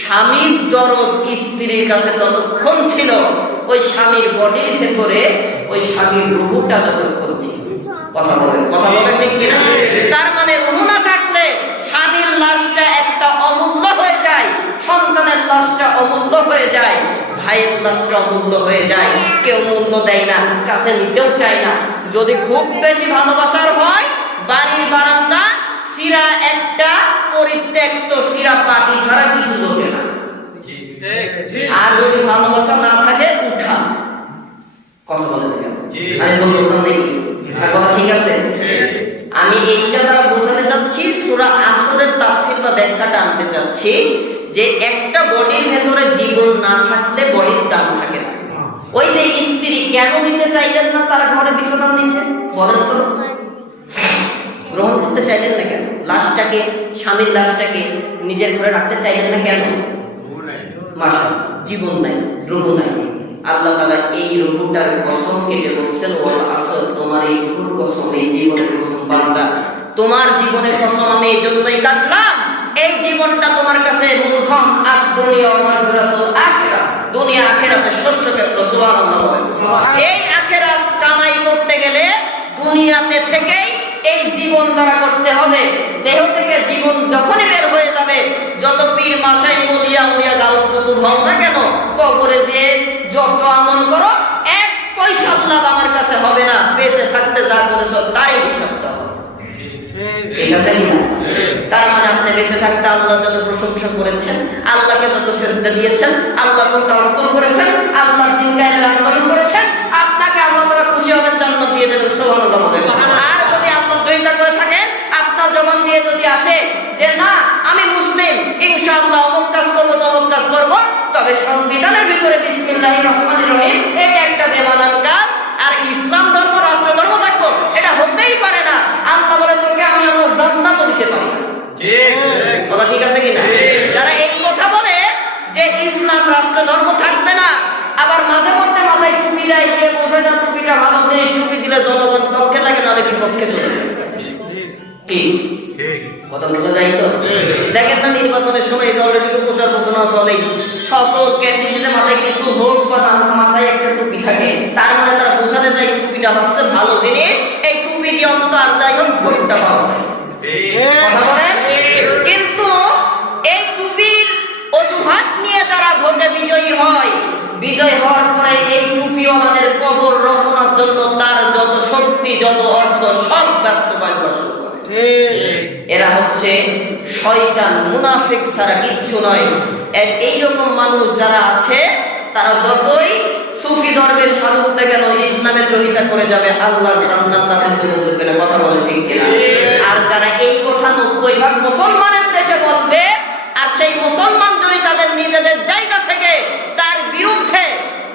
স্বামীর দরদ স্ত্রীর কাছে ততক্ষণ ছিল ওই স্বামীর বডির ভেতরে, ওই স্বামীর রূহটা যতক্ষণ ছিল। কথা বলেন ঠিক কিনা? তার মানে রূহ না থাকলে স্বামীর লাশটা একটা অমূল্য হয়ে যায়, সন্তানের লাশটা অমূল্য হয়ে যায়, ভাইয়ের লাশটা অমূল্য হয়ে যায়। কেউ মূল্য দেয় না, কাছে নিতেও চায় না। যদি খুব বেশি ভালোবাসার হয়, বাড়ির বারান্দা সিরা একটা পরিত্যক্ত সিরা পাটি ছাড়া কিছু লোকে না। আর যদি ভালোবাসা না থাকে, উঠা। কথা বলেন কেন? আমি বললাম নাকি কথা ঠিক আছে? আমি এইটা দ্বারা বোঝাতে চাচ্ছি, সূরা আসরের তাফসীর বা ব্যাখ্যাটা আনতে চাচ্ছি যে একটা বডির ভেতরে জীবন না থাকলে বডির দাম থাকে না। ওই যে স্ত্রী কেন নিতে চাইলেন না তার ঘরে বিছানার নিচে, বলেন তো? গ্রহণ করতে চাইলেন না কেন? লাশটাকে, স্বামীর লাশটাকে নিজের ঘরে রাখতে চাইলেন না কেন? মাশাআল্লাহ, জীবন নাই, রূহ নাই। আল্লাহ তাআলা এই রূহটার কসম কেটে বলছেন, ওয়াল আসর, তোমার এই রূহের কসম, এই জীবনের কসম বান্দা, তোমার জীবনের কসম আমি এই জন্যই কাটলাম, এই জীবনটা তোমার কাছে মূলধন, আর দুনিয়া মাজরাতুল আখিরাহ, দুনিয়া আখিরাতের শস্য ক্ষেত্র। সুবহানাল্লাহ। এই আখিরাত কামাই করতে গেলে দুনিয়াতে থেকেই এই জীবন দ্বারা করতে হবে। দেহ থেকে জীবন যখনই বের হয়ে যাবে, যত পীর মাসাই বলিয়া উলিয়া গাউস কুতুব হও না কেন, কবরে যে যত আমল করো, এক পয়সা লাভ আমার কাছে হবে না। বেঁচে থাকতে যা করেছো তারই হিসাব দাও। তার মানে আপনি বেঁচে থাকতে আল্লাহ যত প্রশংসা করেছেন, আল্লাহকে যত সেজদা দিয়েছেন, আল্লাহর প্রতি অর্পণ করেছেন, আল্লাহর দিনকে আন্দোলন করেছেন, আপনাকে আল্লাহ তাআলা খুশি হবেন, জান্নাত দিয়ে দেবেন। সুবহানাল্লাহ। আর যদি আপনার দ্বৈতা করে থাকেন, আপনার জবান দিয়ে যদি আসে যে না আমি মুসলিম, ইনশাআল্লাহ অমুক কাজ করবো তমুক কাজ করবো, তবে সংবিধানের ভিতরে বিসমিল্লাহির রহমানির রহিম এটা একটা বেমানান কাজ, আর ইসলাম ধর্ম রাষ্ট্র ধর্ম থাকবো, এটা হতেই পারে না। আল্লাহ বলে তোকে আমি আল্লাহ জান্নাতও দিতে পারি না। কথা ঠিক আছে কিনা? যারা এই কথা বলে যে ইসলাম রাষ্ট্র ধর্ম থাকবে না, আবার মাঝে মধ্যে মাথায় টুপি দেয়, গিয়ে বোঝে না টুপিটা ভালো জিনিস, টুপি দিলে জনগণ পক্ষে লাগে না বিপক্ষে চলে যায়। কি কথা বোঝা যায় তো? দেখেন না নির্বাচনের সময় অলরেডি প্রচার প্রচারণা চলে, সকল ক্যান্ডিডেটের মাথায় কিছু হোক বা মাথায় একটা টুপি থাকে, তার মানে তারা বোঝাতে চায় টুপিটা হচ্ছে ভালো জিনিস, এই টুপি দিয়ে অন্তত আর যাই হোক ভোটটা পাওয়া যায়। কথা বলেন। কিন্তু এই টুপির অজুহাত নিয়ে যারা ভোটে বিজয়ী হয়, বিজয় হওয়ার পরে এই টুপিওয়ালাদের কবর রচনার জন্য তার যত শক্তি যত অর্থ সব বাস্তবায়ন করা শুরু করে। এরা হচ্ছে শয়তান, মুনাফিক ছাড়া কিচ্ছু নয়। এইরকম মানুষ যারা আছে তারা যতই সুফি দরবেশ সাধুতে কেন ইসলামের দ্রোহিতা করে যাবে, আল্লাহ জান্নাত তাদের জন্য চলবে না। কথা বলেন ঠিক কিনা? আর যারা এই কথা 90% মুসলমানের দেশে বলবে, আর সেই মুসলমান যদি তাদের নিজেদের জায়গা থেকে তার বিরুদ্ধে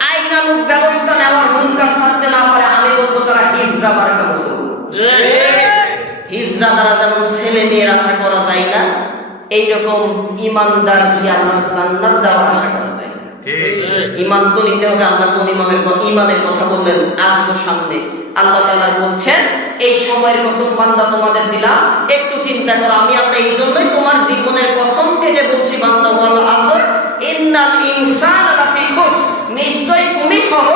আইনানুগ ব্যবস্থা নেওয়ার হুঙ্কার ছাড়তে না পারে, আমি বলবো তারা হিজড়া মার্কা মুসলমান। হিজড়া দ্বারা যেমন ছেলে মেয়ের আশা করা যায় না, এইরকম ইমানদার দিয়ে আমরা জান্নাত যাওয়ার আশা করা যায় না। ইমান তো নিতে হবে। আল্লাহ কোন ইমানের কথা বললেন? আসবো সামনে। আল্লাহ তাআলা বলছেন এই সময়ের কসম বান্দা তোমাদের দিলাম, একটু চিন্তা করো। আমি আল্লাহ এই জন্যই তোমার জীবনের কসম কেটে বলছি বান্দা, ওয়াল আসর ইন্নাল ইনসানা লাফি খুসর, নিশ্চয়ই তুমি সহ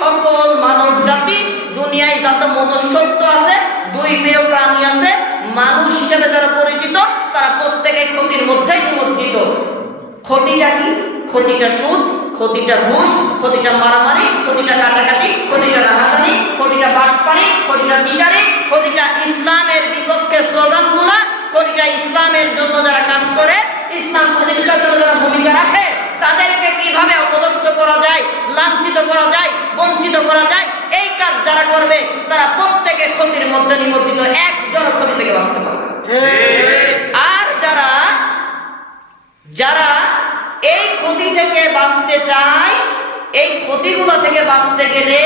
সকল মানব জাতি, দুনিয়ায় যত মনুষ্যত্ব আছে, দুই পেয় প্রাণী আছে, মানুষ হিসেবে যারা পরিচিত, তারা প্রত্যেকে ক্ষতির মধ্যেই নিমজ্জিত। ক্ষতিটা কি? ক্ষতিটা সুদ, ক্ষতিটা ঘুষ, ক্ষতিটা মারামারি, ক্ষতিটা কাটাকাটি, ক্ষতিটা রাহাজানি, ক্ষতিটা বাটপারি, ক্ষতিটা চিটারি, ক্ষতিটা ইসলামের বিপক্ষে স্লোগানগুলা, ক্ষতিটা ইসলামের জন্য যারা কাজ করে, ইসলাম প্রতিষ্ঠার জন্য যারা ভূমিকা রাখে, তাদেরকে কিভাবে অপদস্থ করা যায়, লাঞ্ছিত করা যায়, বঞ্চিত করা যায়, এই কাজ যারা করবে তারা প্রত্যেকে ক্ষতির মধ্যে নিমজ্জিত, একজন ক্ষতি থেকে বাঁচতে পারবে। আর যারা এই ক্ষতি থেকে বাঁচতে চায়, এই ক্ষতিগুলো থেকে বাঁচতে গেলে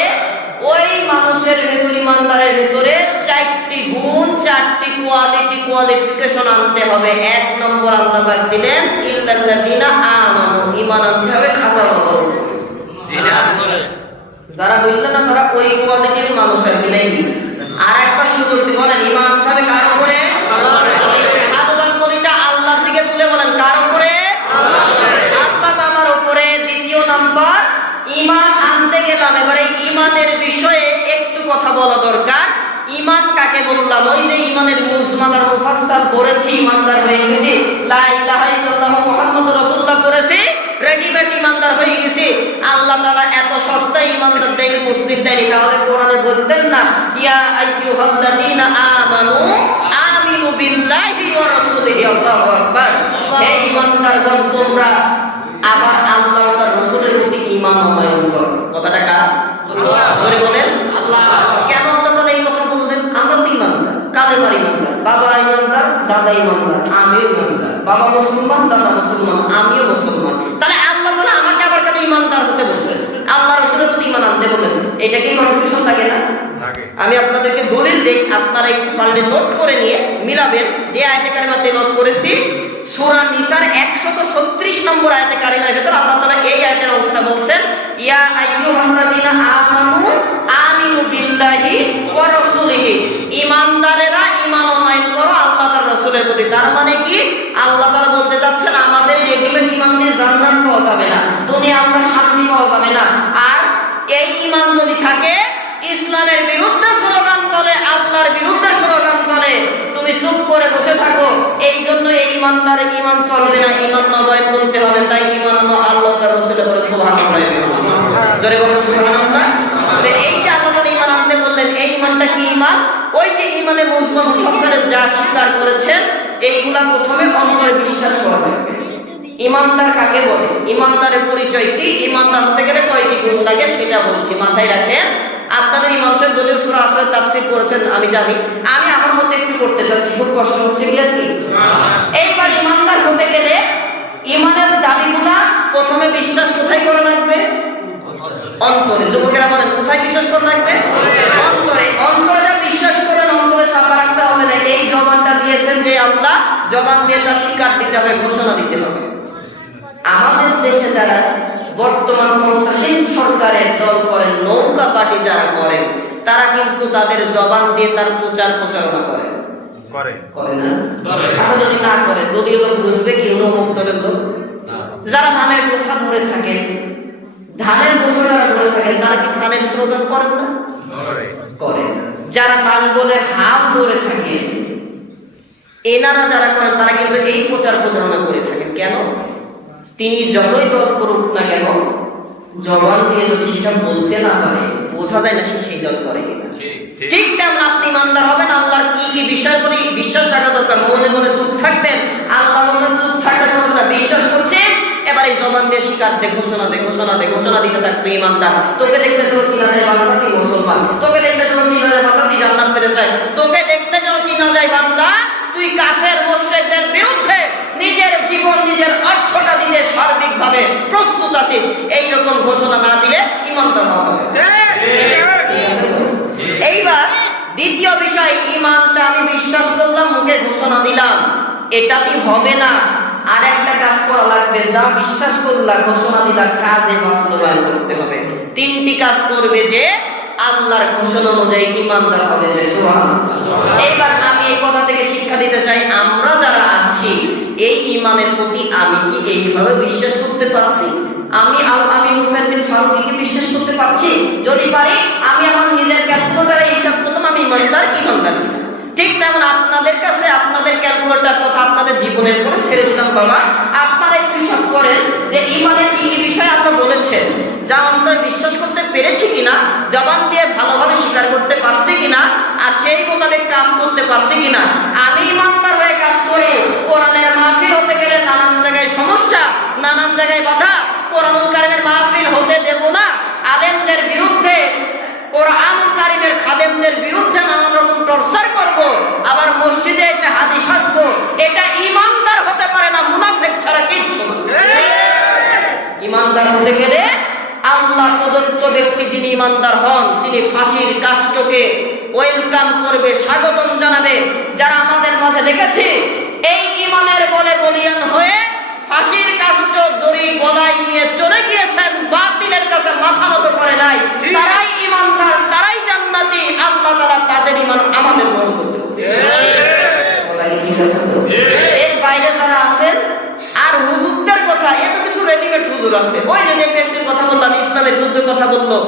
ওই মানুষের ভেতর, ইমানদারের ভেতরে 4টি গুণ, 4টি কোয়ালিফিকেশন আনতে হবে। 1 নম্বর আল্লাহ পাক দিলেন ইল্লাল্লাযিনা আমানু, ঈমান আনতে হবে খাঁচা বড়। যারা বললেন না তারা ওই কোয়ালিটির মানুষ আর কি নাই। আর একটা সুযোগ বলেন, ঈমান আনতে হবে কার উপরে? শাহাদাত কলিটা আল্লাহ থেকে তুলে বলেন কার উপরে? আল্লাহ তাআলার উপরে। দ্বিতীয় নাম্বার ঈমান আনতে গেলাম, এবারে ঈমানের বিষয়ে একটু কথা বলা দরকার। ঈমান কাকে বললাম? ওই যে ঈমানের মুজমাল আর মুফাসসাল পড়েছি, ঈমানদার হয়ে গেছি, লা ইলাহা ইল্লাল্লাহু মুহাম্মাদুর রাসূলুল্লাহ পড়েছি, রেডিমেড ঈমানদার হয়ে গেছি। আল্লাহ তাআলা এত সস্তা ঈমানদার দেয়, মুসলিম দেয়, তাহলে কোরআনে বলতেন না ইয়া আইয়ুহাল্লাযীনা আমানু আমিনু বিল্লাহি ওয়া রাসূলিহি। আল্লাহু আকবার। হে ঈমানদারগণ, তোমরা আবার আল্লাহ ও তার রাসূলের প্রতি ঈমান আনয়ন করো। কথাটা কার? আল্লাহ। জোরে বলেন আল্লাহ। কেন আল্লাহ তাআলা এই কথা বললেন? আমরা তো ঈমানদার, কালেমার ঈমানদার, বাবা ঈমানদার, দাদা ঈমানদার, আমিও ঈমানদার, বাবা মুসলমান, দাদা মুসলমান, আমিও মুসলমান। তাহলে আল্লাহ তাআলা আমাকে আবার কেন ঈমানদার হতে বললেন? আল্লাহ রাসূলের প্রতি ঈমান আনতে বললেন। এটা কি মানুষের বিষয় লাগে না? আমি আপনাদেরকে দলিল দেই, আপনারা একটু পারলে নোট করে নিয়ে মিলাবেন। যে আয়াতে কারিমাতে নোট করেছি, সূরা নিসার 136 নম্বর আয়াতে কারিমার ভিতর আল্লাহ তাআলা এই আয়াতের অংশটা বলছেন ইয়া আইয়ুহাল্লাযীনা আমানু আমিনু বিল্লাহি ওয়া রাসূলিহি। ঈমানদারেরা ঈমান আনয়ন করো আল্লাহ তার রাসূলের প্রতি। তার মানে কি? আল্লাহ তাআলা বলতে চাচ্ছেন আমাদের রেডিমেড ঈমান দিয়ে জান্নাত পাওয়া যাবে না, দুনিয়া আমরা শান্তি পাওয়া যাবে না। আর এই ঈমান যদি থাকে, ইসলামের বিরুদ্ধে স্লোগান তোলে, আল্লাহর বিরুদ্ধে স্লোগান তোলে, তুমি চুপ করে বসে থাকো, এই জন্য এই ঈমানদার ঈমান চলবে না, ঈমান নবায়ন করতে হবে। তাই ঈমান আনো আল্লাহ তার রাসূলের উপরে। সুবহানাল্লাহ। জোরে বলেন সুবহানাল্লাহ। এই যে আল্লাহ তাআলা ঈমান আনতে বললেন, এই ঈমানটা কি ঈমান? ওই যে ঈমানে মুজমাল মুফাসসির যা স্বীকার করেছেন এইগুলা প্রথমে অন্তরে বিশ্বাস করা লাগবে। ইমানদার কাকে বলে, ইমানদারের পরিচয় কি, ইমানদার হতে গেলে কয়টি গুণ লাগে সেটা বলছি, মাথায় রাখেন। আপনাদের ইমাম সাহেব যদিও সূরা আসরের তাফসীর করেছেন আমি জানি, আমি আমার মধ্যে একটু করতে যাচ্ছি, খুব কষ্ট হচ্ছে কি আর কি। এইবার ইমানদার হতে গেলে ইমানের দাবিগুলা প্রথমে বিশ্বাস কোথায় করা লাগবে? অন্তরে। যুবকেরা বলেন কোথায় বিশ্বাস করা লাগবে? অন্তরে। অন্তরে যা বিশ্বাস করেন অন্তরে চাপা রাখতে হবে না। এই জবানটা দিয়েছেন যে আল্লাহ, জবান দিয়ে তার স্বীকার দিতে হবে, ঘোষণা দিতে হবে। আমাদের দেশে যারা বর্তমান ক্ষমতাসীন সরকারের দল করেন, নৌকা পার্টি যারা করেন, তারা কিন্তু তাদের জবান দিয়ে তার প্রচার প্রচারণা করে না? আচ্ছা, যদি না করে দলীয় লোক বুঝবে কি অমুক দলের লোক? যারা ধানের গোছা ধরে থাকেন, ধানের গোছা যারা ধরে থাকেন, তারা কি ধানের স্লোগান করেন না? করেন। যারা নাঙ্গলের হাল ধরে থাকেন, এনারা যারা করেন, তারা কিন্তু এই প্রচার প্রচারণা করে থাকেন। কেন? তিনি যতই দল করুক না কেন, জবান দিয়ে যদি সেটা বলতে না পারে, বোঝা যায় না সে সেই দল করে কিনা। ঠিক তেমন আপনি ইমানদার হবেন, আল্লাহর কি কি বিষয় বলে বিশ্বাস রাখা দরকার। মনে মনে চুপ থাকবেন, আল্লাহ বলে চুপ থাকা চলবে না। বিশ্বাস করছিস, এবার এই জবান দিয়ে স্বীকার দে, ঘোষণা দে, ঘোষণা দে, ঘোষণা দিতে থাক তুই ইমানদার। তোকে দেখতে যেন চিনা যায় বান্দা তুই মুসলমান, তোকে দেখতে যেন চিনা যায় বান্দা তুই জান্নাত পেতে চাই, তোকে দেখতে যেন চিনা যায় বান্দা তুই কাফের মুশরিকদের বিরুদ্ধে নিজের জীবন, নিজের অর্থটা দিতে সার্বিকভাবে প্রস্তুত আছিস। এইরকম ঘোষণা না দিলে ইমানদার হওয়া যাবে। এইবার দ্বিতীয় বিষয়, ইমানটা আমি বিশ্বাস করলাম, মুখে ঘোষণা দিলাম, এটাই হবে না। আর একটা কাজ করা লাগবে, যা বিশ্বাস করলা, ঘোষণা দিলা, কাজে বাস্তবায়ন করতে হবে। তিনটি কাজ করবে যে আল্লাহর ঘোষণা অনুযায়ী ইমানদার হবে। এইবার আমি এই কথা থেকে শিক্ষা দিতে চাই, আমরা যারা আছি এই ইমানের প্রতি আমি কি এইভাবে বিশ্বাস করতে পারছি? আমি হুসাইন বিন ফারুকীকে বিশ্বাস করতে পারছি? যদি পারি, আমি আমার নিজের ক্যালকুলেটরে হিসাব করলাম আমি ইমানদার কিনা। ঠিক তেমন আপনাদের কাছে আপনাদের ক্যালকুলেটর কথা আপনাদের জীবনের পরে ছেড়ে দিলাম বাবা। আপনারা একটু হিসাব করেন যে ইমানের কি কি বিষয় আল্লাহ বলেছেন, যা অন্তরে বিশ্বাস করতে পেরেছি কিনা, জবান দিয়ে ভালোভাবে স্বীকার করতে পারছি কিনা, আর সেই মোতাবেক কাজ করতে পারছি কিনা। আমি ইমানদার হয়ে কাজ করি, কোরআনের মাহফিল হতে গেলে নানান জায়গায় সমস্যা, নানান জায়গায় বাধা, কোরআনুল কারীমের মাহফিল হতে দেব না। আলেমদের বিরুদ্ধে, কোরআনুল কারীমের খাদেমদের বিরুদ্ধে নানান রকম টর্চার করব, আবার মসজিদে এসে হাদিস আসবো। এটা ইমানদার হতে পারে না, মুনাফিক ছাড়া কিচ্ছু না। ইমানদার হতে গেলে আল্লাহ প্রদত্ত ব্যক্তি যিনি ইমানদার হন, তিনি ফাঁসির কাষ্ঠকে ওয়েলকাম করবে, স্বাগতম জানাবে। যারা আমাদের মাঝে দেখেছি এই ইমানের বলে বলিয়ান হয়ে ফাঁসির কাষ্ঠ দড়ি গলায় নিয়ে চলে গিয়েছেন, বাতিলের কাছে মাথা নত করে নাই, তারাই ইমানদার, তারাই জান্নাতি। আল্লাহ তাআলা তাদের ইমান আমাদের গ্রহণ করতে হবে। এর বাইরে যারা আছেন, আর হুজুরদের কথা, এত কিছু রেডিমেড হুজুর আছে। ওই যে ব্যক্তির কথা বললাম, ইসলামের বিরুদ্ধে কথা বললো,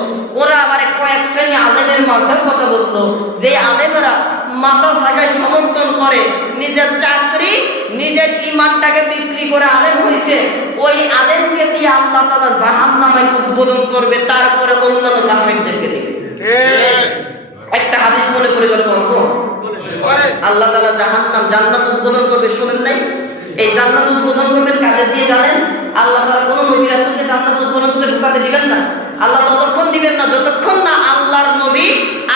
ওরা আবার কয়েক শ্রেণী আলেমের মাঝে কথা বললো, যে আলেমেরা মাথা জায়গায় সমর্থন করে, নিজের চাকরি, নিজের ইমানটাকে বিক্রি করে আলেম হয়েছে। ওই আলেমকে দিয়ে আল্লাহ তাআলা জাহান্নামে উদ্বোধন করবে, তারপরে অন্যান্য কাফেরদেরকে দিবে। একটা হাদিস মনে করে গেলে বলবো, আল্লাহ তাআলা জাহান্নাম জান্নাত উদ্বোধন করবে, শুনেন নাই? এই জান্নাত উদ্বোধন করবেন কাদের দিয়ে জানেন? আল্লাহ তাআলা কোন নবী রাসূলকে জান্নাত উদ্বোধন করতে ঢুকাতে দিবেন না। আল্লাহ ততক্ষণ দিবেন না যতক্ষণ না আল্লাহর নবী,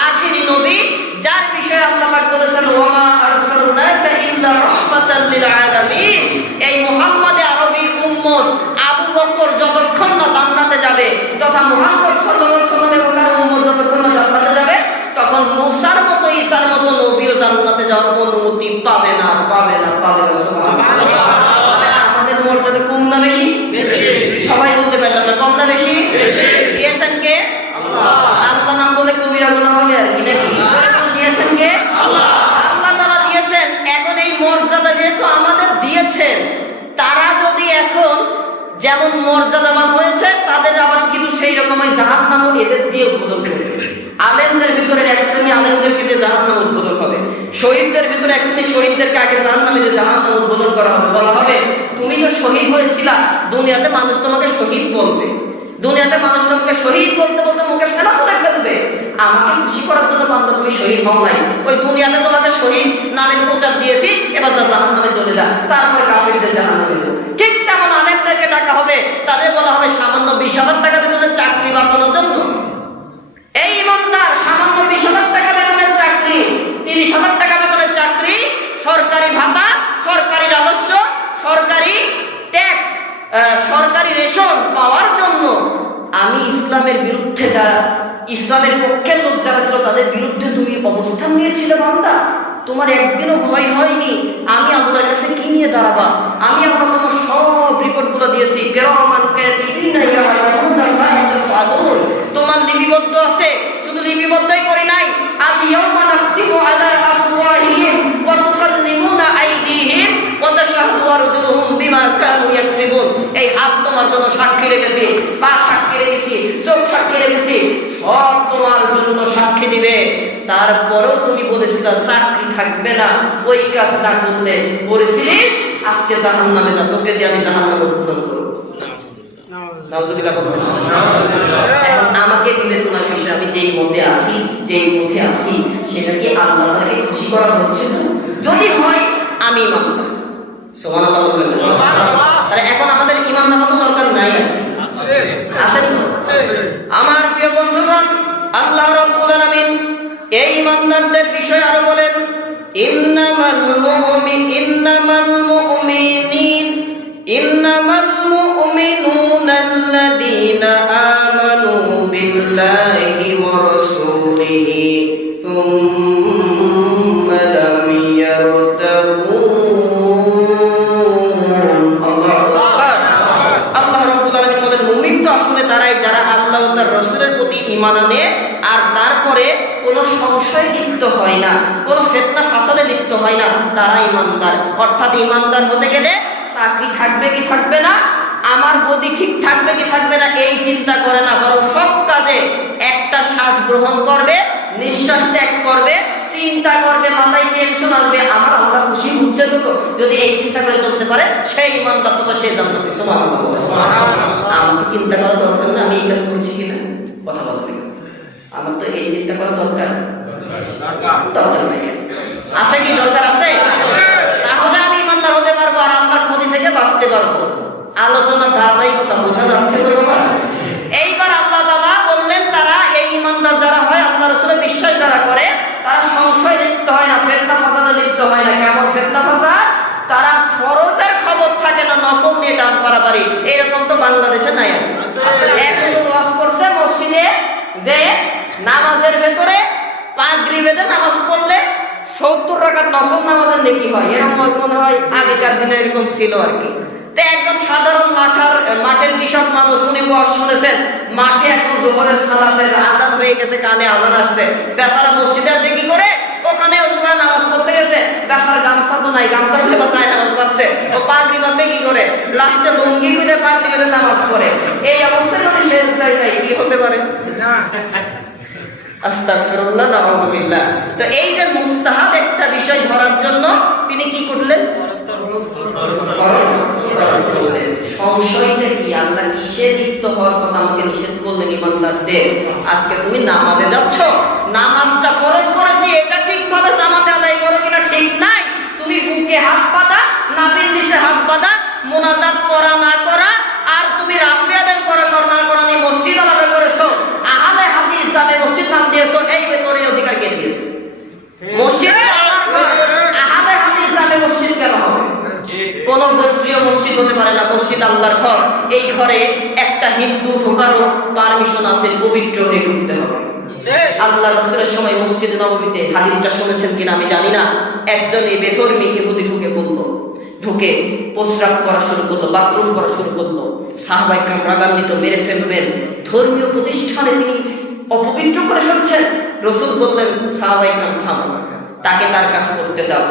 আখিরি নবী, যার বিষয়ে আল্লাহ পাক বলেছেন ওয়ামা আরসালনাকা ইল্লা রাহমাতাল লিল আলামিন, এই মুহাম্মদে আরবীর উম্মত আবু বকর যতক্ষণ না জান্নাতে যাবে, তথা মুহাম্মদ সাল্লাল্লাহু আলাইহি ওয়াসাল্লাম এবং তার উম্মত যতক্ষণ না জান্নাতে যাবে, তখন মুসার মতো ঈসার মতো নবীও জান্নাতে যাওয়ার অনুমতি পাবে না। সুবহানাল্লাহ। আমাদের মর্যাদা কম না বেশি? সবাই বলতে পারলাম না, কম না বেশি? দিয়েছেন কে? আল্লাহ নাম বলে কবিরা গুনাহ হবে আর কি নাকি? দিয়েছেন কে? আল্লাহ তাআলা দিয়েছেন। এখন এই মর্যাদা যেহেতু আমাদের দিয়েছেন, তারা যদি এখন যেমন মর্যাদাবান হয়েছে, তাদের আবার কিন্তু সেই রকমই জাহান্নামও এদের দিয়ে উদ্বোধন করবে। আলেমদের ভিতরে এক শ্রেণী আলেমদেরকে দিয়ে জাহান্নাম উদ্বোধন হবে, শহীদদের ভিতরে এক শ্রেণী শহীদদেরকে আগে জাহান্নামে দিয়ে জাহান্নাম উদ্বোধন করা হবে। বলা হবে তুমি তো শহীদ হয়েছিলা, দুনিয়াতে মানুষ তোমাকে শহীদ বলবে, দুনিয়াতে মানুষ তোমাকে শহীদ বলতে বলতে মুখে ফেলা তুলে ফেলবে। আমাকে খুশি করার জন্য বান্দা তুমি শহীদ হও নাই, ওই দুনিয়াতে তোমাকে শহীদ নামের প্রচার দিয়েছি, এবার তো জাহান্নামে চলে যা, তারপরে কাফিরদের জাহান্নামে নিল। ঠিক তেমন আলেমদেরকে ডাকা হবে, তাদের বলা হবে সামান্য 20,000 টাকা বেতনের চাকরি বাঁচানোর জন্য। এই ইমানদার সামান্য 20,000 টাকা বেতনের চাকরি, 30,000 টাকা বেতনের চাকরি, সরকারি ভাতা, সরকারি রাজস্ব, সরকারি ট্যাক্স, সরকারি রেশন পাওয়ার জন্য আমি ইসলামের বিরুদ্ধে যারা, ইসলামের পক্ষের লোক যারা ছিল তাদের বিরুদ্ধে তুমি অবস্থান নিয়েছিলে বান্দা, তোমার একদিনও ভয় হয়নি আমি আল্লাহর কাছে কি নিয়ে দাঁড়াবা? আমি আল্লাহ তোমার সব রিপোর্টগুলো দিয়েছি, তোমার লিপিবদ্ধ আছে, শুধু লিপিবদ্ধই করি নাই, আল-ইয়াওমা নাখতিমু আলা আফওয়াহিহিম ওয়া তুকাল্লিমুনা আইদিহিম ওয়া তাশহাদু আরজুলুহুম বিমা কানু ইয়াকসিবুন। এই হাত তোমার জন্য সাক্ষী রেখেছি, পা সাক্ষী রেখেছি, চোখ সাক্ষী রেখেছি, সব তোমার জন্য সাক্ষী দিবে। তারপরেও তুমি বলেছিলে চাকরি থাকবে না, ওই কাজ না করলে বলেছিলিস আজকে জাহান্নামে যা, তোকে দিয়ে আমি জাহান্নামে উদ্বোধন করব। নাউজুবিল্লাহ বলবেন। এখন আমাকে বিবেচনার বিষয়ে আমি যেই মতে আসি, যেই পথে আসি, সেটা কি আল্লাহ তাআলাকে খুশি করা হচ্ছে না? যদি হয় আমি ইমানদার, সুবহানাল্লাহ বলবেন। তাহলে এখন আমাদের ইমানদার হওয়ার দরকার নাই, আছে তো? আমার প্রিয় বন্ধুগণ, আল্লাহ রাব্বুল আলামিন এই ইমানদারদের বিষয় আরো বলেন, ইন্নামাল মুমিনুনা আল্লাযীনা আমানু বিল্লাহি ওয়া রাসূলিহি সুম্মা লাম ইয়ারতাবু। আল্লাহ রাব্বুল আলামিন বলেন মুমিন তো আসলে তারাই যারা আল্লাহ ও তার রাসূলের প্রতি ঈমান আনে আর তারপরে কোনো সংশয় লিপ্ত হয় না, কোনো ফিতনা ফাসাদে লিপ্ত হয় না, তারা ইমানদার। অর্থাৎ ইমানদার হতে গেলে চাকরি থাকবে কি থাকবে না, আমার গদি ঠিক থাকবে কি থাকবে না এই চিন্তা করে না, বরং সব কাজে একটা শ্বাস গ্রহণ করবে, নিঃশ্বাস ত্যাগ করবে, চিন্তা করবে, মাথায় টেনশন আসবে, আমার আল্লাহ খুশি হচ্ছে তো, যদি এই চিন্তা করে চলতে পারে সেই ইমানদার তো সেই জান্নাতি। সুবহানাল্লাহ। আমাকে চিন্তা করা দরকার না আমি এই কাজ করছি কিনা, কথা বলবে আমার তো এই চিন্তা করা দরকার নাই, আছে কি দরকার আছে? তাহলে আমি ইমানদার হতে পারবো আর আল্লাহর ক্ষতি থেকে বাঁচতে পারবো। আলোচনার ধারাবাহিকতা বোঝা যাচ্ছে তো বাবা? এইবার আল্লাহ তাআলা বললেন তারা এই ইমানদার যারা হয়, আল্লাহ রাসূলের বিশ্বাস যারা করে, তারা সংশয় লিপ্ত হয় না, ফিতনা ফাসাদে লিপ্ত হয় না। কেমন ফিতনা ফাসাদ? তারা ফরজের খবর থাকে না, নফল নিয়ে টান পারাপারি, এরকম তো বাংলাদেশে নাই। এখন ওয়াজ করছে মসজিদে যে নামাজের ভেতরে পাগড়ি বেঁধে নামাজ পড়লে 70 রাকাত নফল নামাজের নেকি হয়, এরকম মনে হয় আগেকার দিনে এরকম ছিল আর কি। তো একজন সাধারণ মাঠের কৃষক মানুষ, উনি ওয়াজ শুনেছেন, মাঠে এখন জোহরের সালাতের আযান হয়ে গেছে, কানে আযান আসছে, বেচারা মসজিদে দেখি করে ওখানে ওখানে নামাজ পড়তে গেছে, বেচারা গামছা তো নাই, গামছা দিয়ে বাঁচায় নামাজ পড়ছে, ও পাগড়ি বাঁধবে কি করে, লাস্টে লুঙ্গি খুলে পাগড়ি বেঁধে নামাজ পড়ে। এই অবস্থায় যদি শেষ নাই কি হতে পারে? আস্তাগফিরুল্লাহ, নাউযুবিল্লাহ। তো এই যে মুস্তাহাব একটা বিষয় ধরার জন্য তিনি কি করলেন? সংশয়টা কি? আল্লাহ কিসে লিপ্ত হওয়ার কথা আমাকে নিষেধ করলেন? ইমানদারদের আজকে তুমি নামাজে যাচ্ছ, নামাজটা ফরজ করেছি, এটা ঠিকভাবে জামাতে আদায় করো কিনা ঠিক নাই, তুমি বুকে হাত বাঁধা, নাভির নিচে হাত বাঁধা, মুনাজাত করা না করা, আর তুমি রাফি আদায় করা না করা নিয়ে মসজিদ আলাদা করেছো, আহলে হাদিস জামে মসজিদ নাম দিয়েছো, এই বেতরে অধিকার কে দিয়েছে? মসজিদ আল্লাহর ঘর, আহলে হাদিস জামে মসজিদ কেন হবে? কোন গোত্রীয় মসজিদ হতে পারে না, মসজিদ আল্লাহর ঘর। এই ঘরে একটা হিন্দু ঢোকারও পারমিশন আছে, পবিত্র হয়ে ঢুকতে হবে। আল্লাহ রাসূলের সময় মসজিদে নববীতে, হাদিসটা শুনেছেন কিনা আমি জানি না, একজন এই বেধর্মী ইহুদি ঢুকে প্রস্রাব করা শুরু করলো, বাথরুম করা শুরু করলো। সাহাবায়ে কেরাম রাগান্বিত, মেরে ফেলবেন। ধর্মীয় প্রতিষ্ঠানে তিনি অপবিত্র করে ফেলছেন। রাসূল বললেন সাহাবায়ে কেরাম থামো, তাকে তার কাজ করতে দাও।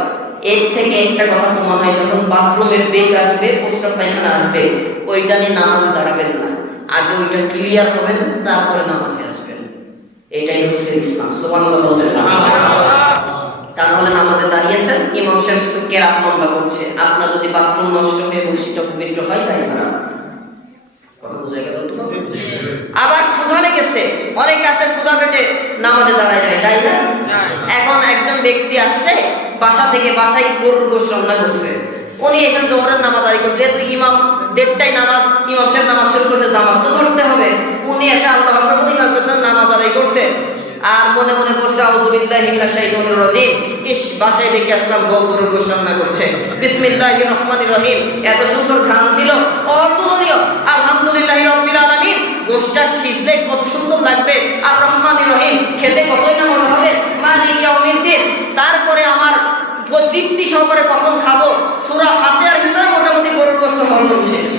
এর থেকে একটা কথা প্রমাণ হয়, যখন বাথরুমের বেগ আসবে, প্রস্রাব পায়খানা আসবে, ওইটা নিয়ে নামাজে দাঁড়াবেন না, আগে ওইটা ক্লিয়ার হবেন, তারপরে নামাজে আসবেন। এটাই হচ্ছে ইসলাম। সুবহানাল্লাহ বলবেন। তাহলে নামাজে দাঁড়িয়েছেন, ইমাম সাহেব কেরাত লম্বা করছে, আপনার যদি বাথরুম নষ্ট হয়ে মসজিদটা পবিত্র হয় তাই খারাপ। কথা বোঝা গেল তো? আবার ক্ষুধা লেগেছে, অনেক আছে ক্ষুধা পেটে নামাজে দাঁড়ায় যায়, তাই না? ব্যক্তি আসছে বাসা থেকে, বাসায় গরুর গোশত রান্না করছে, উনি এসে জোহরের নামাজ আদায় করছে, যেহেতু ইমাম দেড়টায় নামাজ, ইমাম সাহেব নামাজ শুরু করছে, জামাত তো ধরতে হবে, উনি এসে আল্লাহু আকবার বলে ইমাম করছেন, নামাজ আদায় করছে, আর মনে মনে করছে আউযু বিল্লাহি মিনাশ শাইতানির রাজিম, ইস বাসায় দেখে আসলাম বউ গরুর গোশত রান্না করছে, বিসমিল্লাহির রহমানির রহিম, এত সুন্দর ঘ্রাণ ছিল, অতুলনীয়, আলহামদুলিল্লাহি রাব্বিল আলামিন, গোশতটা সিজলে কত সুন্দর লাগবে, আর রহমানির রহিম, খেতে কতই না মজা হবে, মালিক ইয়াউমিদ্দিন, তারপরে আমার তৃপ্তি সহকারে কখন খাবো, সূরা ফাতিহার ভিতরে মোটামুটি গরুর গোশত হজম শেষ।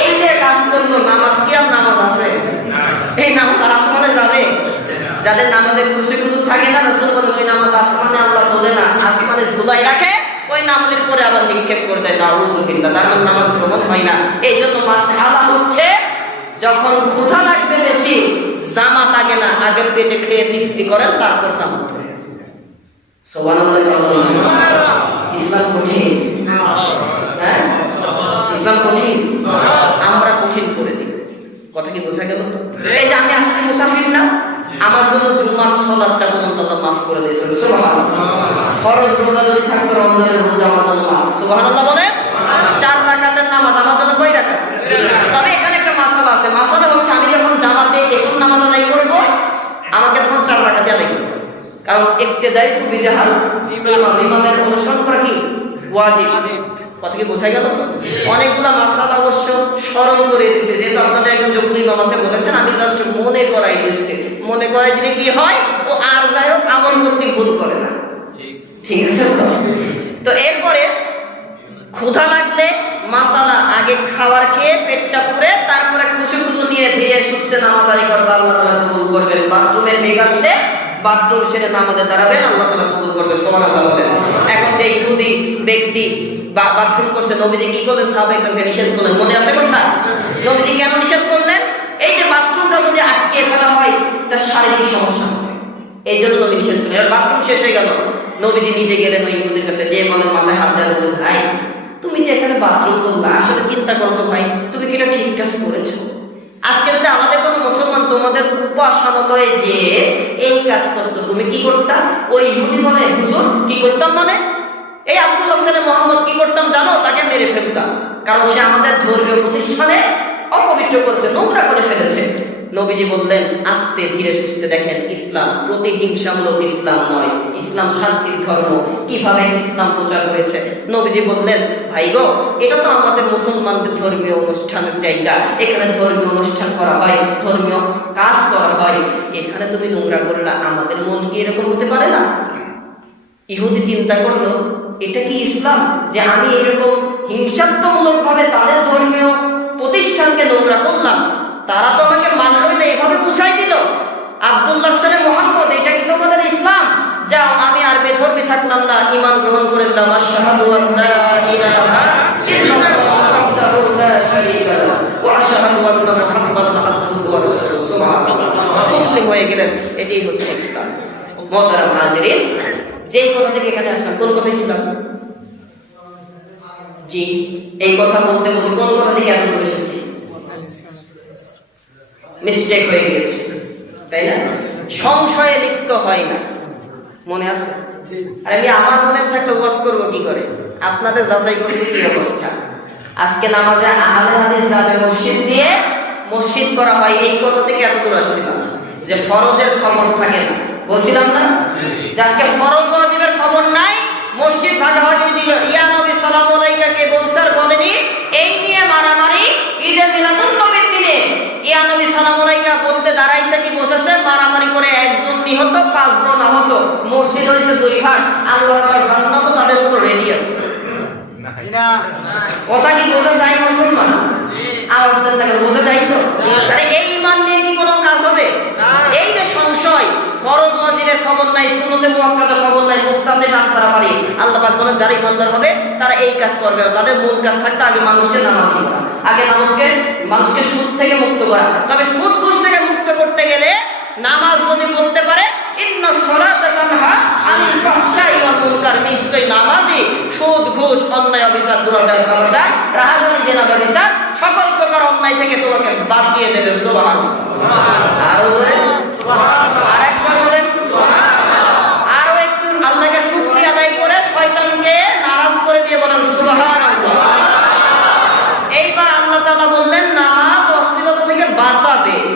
এই যে কাজ করলো, নামাজ কি আর নামাজ আছে? এই নামাজ আসমানে যাবে? যাদের নামাজে খুশি খুশি থাকে না, রাসূল বলেন ওই নামাজ আসমানে আল্লাহ তোলে না, আসমানে ঝুলাই রাখে, ওই নামাজের পরে আবার নিক্ষেপ করে দেয়, নাউযু বিল্লাহ, তার মানে নামাজ গ্রহণ হয় না। এই জন্য মাসআলা হচ্ছে যখন ক্ষুধা লাগবে বেশি, জামাত আগে না, আগের পেটে খেয়ে তৃপ্তি করেন, তারপর জামাত ধরেন। সুবহানাল্লাহ। ইসলাম কঠিন? হ্যাঁ, ইসলাম কঠিন, আমরা কঠিন করে দিই। কথা কি বোঝা গেল? তো এই যে আমি আসছি মুসাফির না, আমার জন্য জুমার সালাতটা পর্যন্ত আল্লাহ মাফ করে দিয়েছেন, সুবহানাল্লাহ। ফরজ রোজা যদি থাকতো, রমজানের রোজা আমার জন্য মাফ, সুবহানাল্লাহ বলে। 4 রাকাতের নামাজ আমার জন্য কয় রাকাত? তবে এখানে একটা মাসালা আছে, মাসালা হচ্ছে আমি যখন জামাতে এসব নামাজ আদায় করব, আমাকে তখন 4 রাকাত আদায় করতে হবে, কারণ ইক্তেদাই তু বিজাহাল ইমাম, ইমামের অনুসরণ করা কি ওয়াজিব। কথা কি বোঝা গেল? তো অনেকগুলা মাসালা অবশ্য স্মরণ করে দিয়েছে, যেহেতু আপনাদের একজন যোগ্য ইমাম আছে বলেছেন, আমি জাস্ট মনে করাই দিচ্ছি, মনে করাই দিলে কি হয়, ও আর যাই হোক আমল করতে ভুল করে না, ঠিক আছে? তো এরপরে ক্ষুধা লাগলে মাসালা আগে খাবার খেয়ে পেটটা পুরে, তারপরে খুশি খুশি নিয়ে ধীরে সুস্থে নামাজ আদায় করবে, আল্লাহ তাআলা কবুল করবেন। বাথরুমের বেগ আসলে বাথরুম সেরে নামাজে দাঁড়াবেন, আল্লাহ তাআলা কবুল করবে, সুবহানাল্লাহ বলেন। এখন যে ইহুদি ব্যক্তি বাথরুম করছে, নবীজি কি করলেন? সাহাবায়ে-কেরামকে নিষেধ করলেন, মনে আছে কথা? নবীজি কেন নিষেধ করলেন? এই যে বাথরুমটা যদি আটকে ফেলা হয়, তার শারীরিক সমস্যা হবে, এই জন্য নবী নিষেধ করলেন। আর বাথরুম শেষ হয়ে গেল, নবীজি নিজে গেলেন ওই ইহুদির কাছে, যে বলেন মাথায় হাত দেওয়া, বলেন ভাই তুমি যে এখানে বাথরুম করলা, আসলে চিন্তা করো তো ভাই, তুমি কি এটা ঠিক কাজ করেছো? আজকে যদি আমাদের কোনো মুসলমান তোমাদের উপাসনালয়ে যে এই কাজ করতো, তুমি কি করতা? ওই ইহুদি বলে হুজুর কি করতাম, মানে এই আব্দুল্লাহ ছেলে মোহাম্মদ কি করতাম জানো? তাকে মেরে ফেলতাম, কারণ সে আমাদের ধর্মীয় প্রতিষ্ঠানে অপবিত্র করেছে, নোংরা করে ফেলেছে। নবীজি বললেন আস্তে ধীরে সুস্থে দেখেন, ইসলাম প্রতিহিংসামূলক ইসলাম নয়, ইসলাম শান্তির ধর্ম। কিভাবে ইসলাম প্রচার হয়েছে? নবীজি বললেন ভাই গো, এটা তো আমাদের মুসলমানদের ধর্মীয় অনুষ্ঠানের জায়গা, এখানে ধর্মীয় অনুষ্ঠান করা হয়, ধর্মীয় কাজ করা হয়, এখানে তুমি নোংরা করলা, আমাদের মন কি এরকম হতে পারে না? ইহুদি চিন্তা করলো এটা কি ইসলাম, যে আমি এরকম হিংসাত্মমূলক ভাবে তাদের ধর্মীয় প্রতিষ্ঠানকে নোংরা করলাম? তারা তো আমাকে মানলই না, এভাবে বুঝাই দিল আব্দুল্লাহ ছেলে মোহাম্মদ, এটা কি তোমাদের ইসলাম? যাও, আমি আর বেধর্মী থাকলাম না, ঈমান গ্রহণ করে নিলাম, আশহাদু আল্লা ইলাহা ইল্লাল্লাহ ওয়াহদাহু লা শারীকা লাহু ওয়া আশহাদু আন্না মুহাম্মাদান আবদুহু ওয়া রাসূলুহু, সুবহানাল্লাহ, মুসলিম হয়ে গেলেন। এটাই হচ্ছে ইসলাম। মুহতারাম হাজিরিন, যেই কথা থেকে এখানে আসলাম, কোন কথা ছিলাম? জি, এই কথা বলতে বলতে কোন কথা থেকে এত দূর এসেছি? মিস্টেক হয়ে গেছে, তাই না? সংশয়ে লিপ্ত হয় না, মনে আছে? আর আমি আমার মনে থাকলে ওয়াজ করবো কি করে? আপনাদের যাচাই করছি কি অবস্থা। আজকে নামাজে আহলে হাদিস যাবে মসজিদ দিয়ে, মসজিদ করা হয়, এই কথা থেকে এত দূর আসছিলাম যে ফরজের খবর থাকে না, বলছিলাম না যে আজকে ফরজ ওয়াজিবের খবর নাই, মসজিদ ভাগাভাগি দিল। ইয়া নবী সাল্লাল্লাহু আলাইহি কে বলছে আর বলেনি, এই নিয়ে মারামারি ঈদে মিলাদুন নবীর দিনে। ইয়া নবী সাল্লাল্লাহু আলাইহি বলতে দাঁড়াইছে কি বসেছে, মারামারি করে একজন নিহত, 5 জন আহত, মসজিদ হইছে 2 ভাগ, আল্লাহ তাআলা জান্নাত তাদের জন্য রেডি আছে। না কথা কি বোঝা যায় মুসলমান? আওয়াজ দেন না, বোঝা যায় তো? তাহলে এই ঈমান নিয়ে কি কোনো কাজ হবে? এই যে সংশয়, ফরজ ওয়াজিবের খবর নাই, সুন্নতে মুআক্কাদার খবর নাই, মুস্তাহাবে নাম করা পারি, আল্লাহ পাক বলেন যারা ঈমানদার হবে তারা এই কাজ করবে। তাদের মূল কাজ থাকতে আগে মানুষকে নামাজি করা, আগে মানুষকে সুদ থেকে মুক্ত করা। তবে সুদ ঘুষ থেকে মুক্ত করতে গেলে নামাজ যদি পড়তে পারে, ইন্নাস সালাতা তানহা আনিল ফাহশাই ওয়াল মুনকার, নিশ্চয়ই নামাজই সুদ ঘুষ অন্যায় অবিচার দুরাচার পাপাচার রাহাজানি জেনা ব্যভিচার সকল প্রকার অন্যায় থেকে তোমাকে বাঁচিয়ে দেবে। সুবহানাল্লাহ, আরো জোরে সুবহানাল্লাহ, আরেকবার বলেন সুবহানাল্লাহ, আরো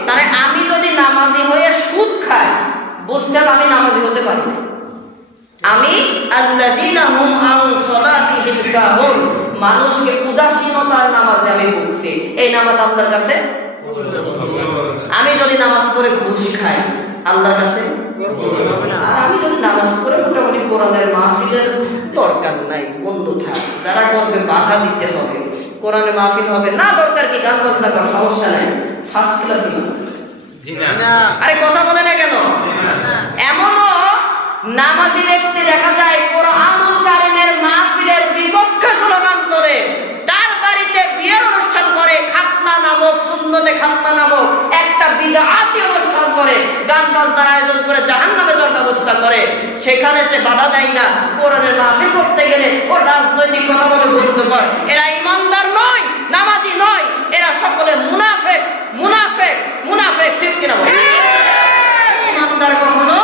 তাহলে আমি যদি নামাজি হয়ে সুদ খাই, বুঝতে হবে আমি নামাজি হতে পারি না। আমি আল্লাযীনা হুম আন সালাতিহিম সাহুন, মানুষকে উদাসীনতার নামাজে আমি ভুগছি, এই নামাজ আল্লাহর কাছে। আমি যদি নামাজ পড়ে ঘুষ খাই আল্লাহর কাছে, আর আমি যদি নামাজ পড়ে মোটামুটি কোরআনের মাহফিলের দরকার নাই, বন্ধু থাক, যারা করবে বাধা দিতে হবে, কোরআনের মাহফিল হবে না, দরকার কি গান বাজনা করার, সমস্যা নাই, ফার্স্ট ক্লাস না। আরে কথা বলে না কেন? এমনও নামাজি ব্যক্তি দেখা যায় কোরআনুল কারীমের মাহফিলের বিপক্ষে স্লোগান তোলে, তার বাড়িতে বিয়ের অনুষ্ঠান করে, খাতনা নামক, সুন্নতে খাতনা নামক একটা বিদআতি অনুষ্ঠান করে, গান বাজনার আয়োজন করে, জাহান্নামে যাওয়ার ব্যবস্থা করে, সেখানে সে বাধা দেয় না। কোরআনের মাহফিল করতে গেলে ও রাজনৈতিক কথা বলে বন্ধ কর, এরা ইমানদার নয়, নামাজি নয়, এরা সকলে মুনাফিক, মুনাফিক, মুনাফিক, ঠিক কিনা বল? ইমানদার কখনো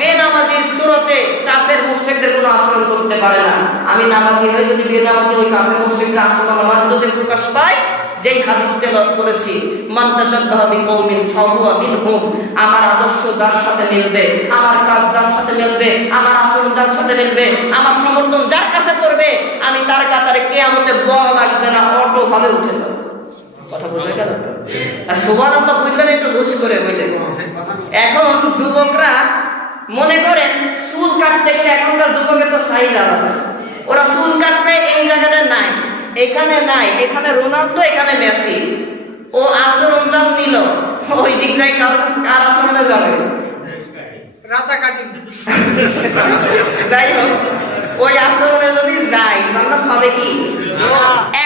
বেনামাজির সুরতে কাফের মুশরিকদের কোনো আচরণ করতে পারে না। আমি নামাজি হয়ে যদি বেনামাজি ওই কাফের মুশরিকদের আচরণ আমার মধ্যে প্রকাশ পায়, যেই হাদিস তেলাওয়াত করেছি, মান তাশাব্বাহা বিকওমিন ফাহুয়া মিনহুম, আমার আদর্শ যার সাথে মিলবে, আমার কাজ যার সাথে মিলবে, আমার আচরণ যার সাথে মিলবে, আমার সমর্থন যার কাছে করবে, আমি তার কাতারে কিয়ামতে বড় লাগবে না, অটো ভাবে উঠে যাব। কথা বোঝা গেল? আর সুবহানাল্লাহ বললেন একটু লুজ করে বললেন। এখন যুবকরা মনে করেন চুল কাটতে গেলে, এখনকার যুবকের তো সাইজ আলাদা, ওরা চুল কাটবে এই জায়গাটা নাই, এখানে নাই, এখানে রোনালদো, এখানে মেসি, ও আচরণ যাও নিল, ওই দিক যাই কার আচরণে যাবে, রাতা কাটি, যাই হোক ওই আচরণে যদি যাই জান্নাত পাবে কি?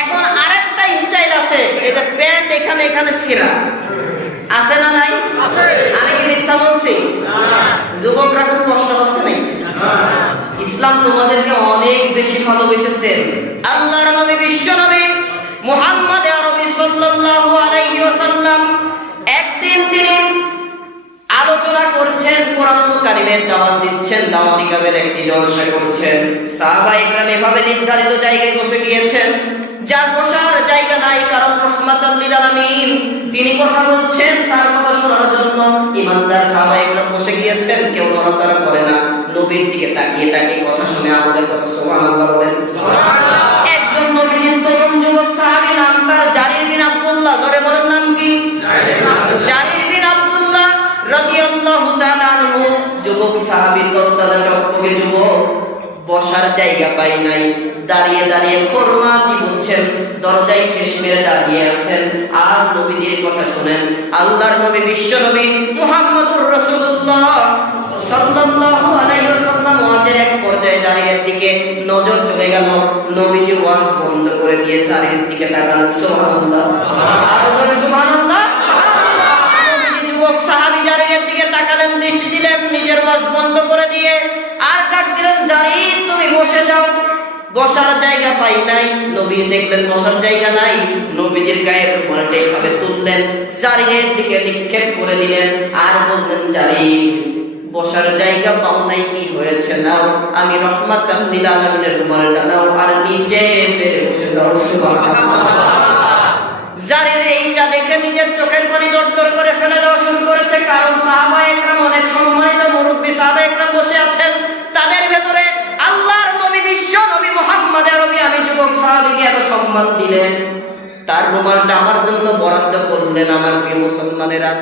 এখন আরেকটা স্টাইল আছে, এই যে প্যান্ট এখানে এখানে ছিঁড়া, আছে না নাই? আমি কি মিথ্যা বলছি? যুবকরা খুব কষ্ট হচ্ছে নাই? ইসলাম তোমাদেরকে অনেক বেশি ভালোবেসেছেন। আল্লাহর নবী, বিশ্ব নবী মুহাম্মদ আরবি সাল্লাল্লাহু আলাইহি ওয়াসাল্লাম একদিন তিনি আলোচনা করছেন, কোরআনুল কারীমের দাওয়াত দিচ্ছেন, দাওয়াতি কাজের একটি জলসা করছেন। সাহাবায়ে ইকরাম এভাবে নির্ধারিত জায়গায় বসে গিয়েছেন, যার বসার জায়গা নাই, কারণ রাহমাতাল লিল আলামিন তিনি কথা বলছেন, তার কথা শোনার জন্য ইমানদার সাহাবায়ে ইকরাম বসে গিয়েছেন, কেউ নড়াচড়া করে না, নবীর দিকে তাকিয়ে তাকিয়ে কথা শুনে আমাদের কথা সুবহানাল্লাহ বলেন। সুবহানাল্লাহ। একজন নবীর তরুণ যুবক সাহাবী, নাম তার জারির বিন আব্দুল্লাহ, জোরে বলেন নাম কি? জারির বিন আব্দুল্লাহ রাদিয়াল্লাহু তাআলা আনহু, যুবক সাহাবী, তরতাজা টকটকে যুবক, বসার জায়গা পাই নাই, দাঁড়িয়ে দাঁড়িয়ে খরমাজি বুনছেন, দরজায় ঠেস মেরে দাঁড়িয়ে আছেন, আর নবীজির কথা শুনেন। আল্লাহর নবী, বিশ্ব নবী মুহাম্মদুর রাসূলুল্লাহ সাল্লাল্লাহু আলাইহি ওয়াসাল্লাম ওয়াজের এক পর্যায়ে জারির দিকে নজর চলে গেল, নবীজি ওয়াজ বন্ধ করে দিয়ে জারির দিকে তাকালেন। সুবহানাল্লাহ, সুবহানাল্লাহ। নবীজি যুবক সাহাবী জারির দিকে তাকালেন, দৃষ্টি দিলেন, নিজের ওয়াজ বন্ধ করে দিয়ে আর ডাক দিলেন, জারি তুমি বসে যাও। বসার জায়গা পাই নাই, নবী দেখলেন বসার জায়গা নাই, নবীজির গায়ের রুমালটা এভাবে তুললেন, জারিরের দিকে নিক্ষেপ করে দিলেন, আর বললেন, জারি বসার জায়গা পাও নাই, কি হয়েছে নাও, আমি রাহমাতাল লিল আলামিনের রুমালটা নাও, আর নিচে পেরে বসে যাও। সুবহানাল্লাহ। জারির এইটা দেখে নিজের চোখের পানি দরদর করে ফেলে দেওয়া শুরু করেছে, কারণ সাহাবায়ে ইকরাম অনেক সম্মানিত মুরব্বী সাহাবায়ে ইকরাম বসে আছেন, তাদের ভেতরে আল্লাহর নবী, বিশ্ব নবী মুহাম্মদ আরবি, আমি যুবক সাহাবীকে এত সম্মান দিলেন, তার রুমালটা আমার জন্য বরাদ্দ করলেন। আমার প্রিয় মুসলমানেরা,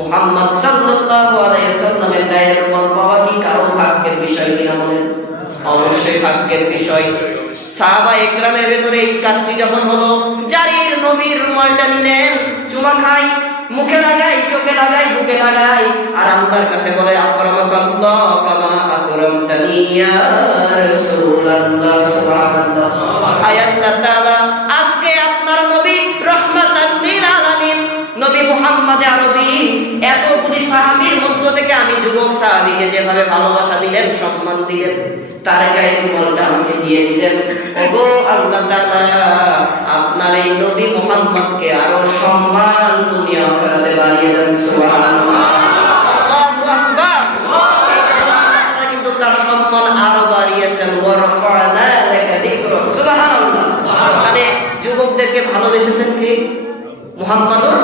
মুহাম্মদ সাল্লাল্লাহু আলাইহি ওয়াসাল্লামের গায়ের রুমাল পাওয়া কি কারো ভাগ্যের বিষয় কিনা বলেন? অবশ্যই ভাগ্যের বিষয়। সাহাবায়ে ইকরামের ভেতরে এই কাজটি যখন হলো, জারির নবীর রুমালটা নিলেন, চুমা খাই, মুখে লাগাই, চোখে লাগাই, বুকে লাগাই, আর আল্লাহর কাছে বলে, আকরামাকাল্লাহ কামা আকরামতানি ইয়া রাসূলুল্লাহ। সুবহানাল্লাহ। আয় আল্লাহ তাআলা, আজকে আপনার নবী রাহমাতাল লিল আলামিন নবী মুহাম্মদ আরবি এতগুলি সাহাবীর মধ্য থেকে আমি যুবক সাহাবীকে যেভাবে ভালোবাসা দিলেন, সম্মান দিলেন, তার গায়ে রুমালটা আমাকে দিয়ে দিলেন। ওগো আল্লাহ তাআলা, আপনার এই নবী মুহাম্মদকে আরো সম্মান দুনিয়া আখিরাতে বাড়িয়ে দেন। সুবহানাল্লাহ, আল্লাহু আকবার। আল্লাহ কিন্তু তার সম্মান আরো বাড়িয়েছেন। ওয়ারফা'না লাকা যিকরাক। সুবহানাল্লাহ। মানে যুবকদেরকে ভালোবেসেছেন কি? মুহাম্মাদুর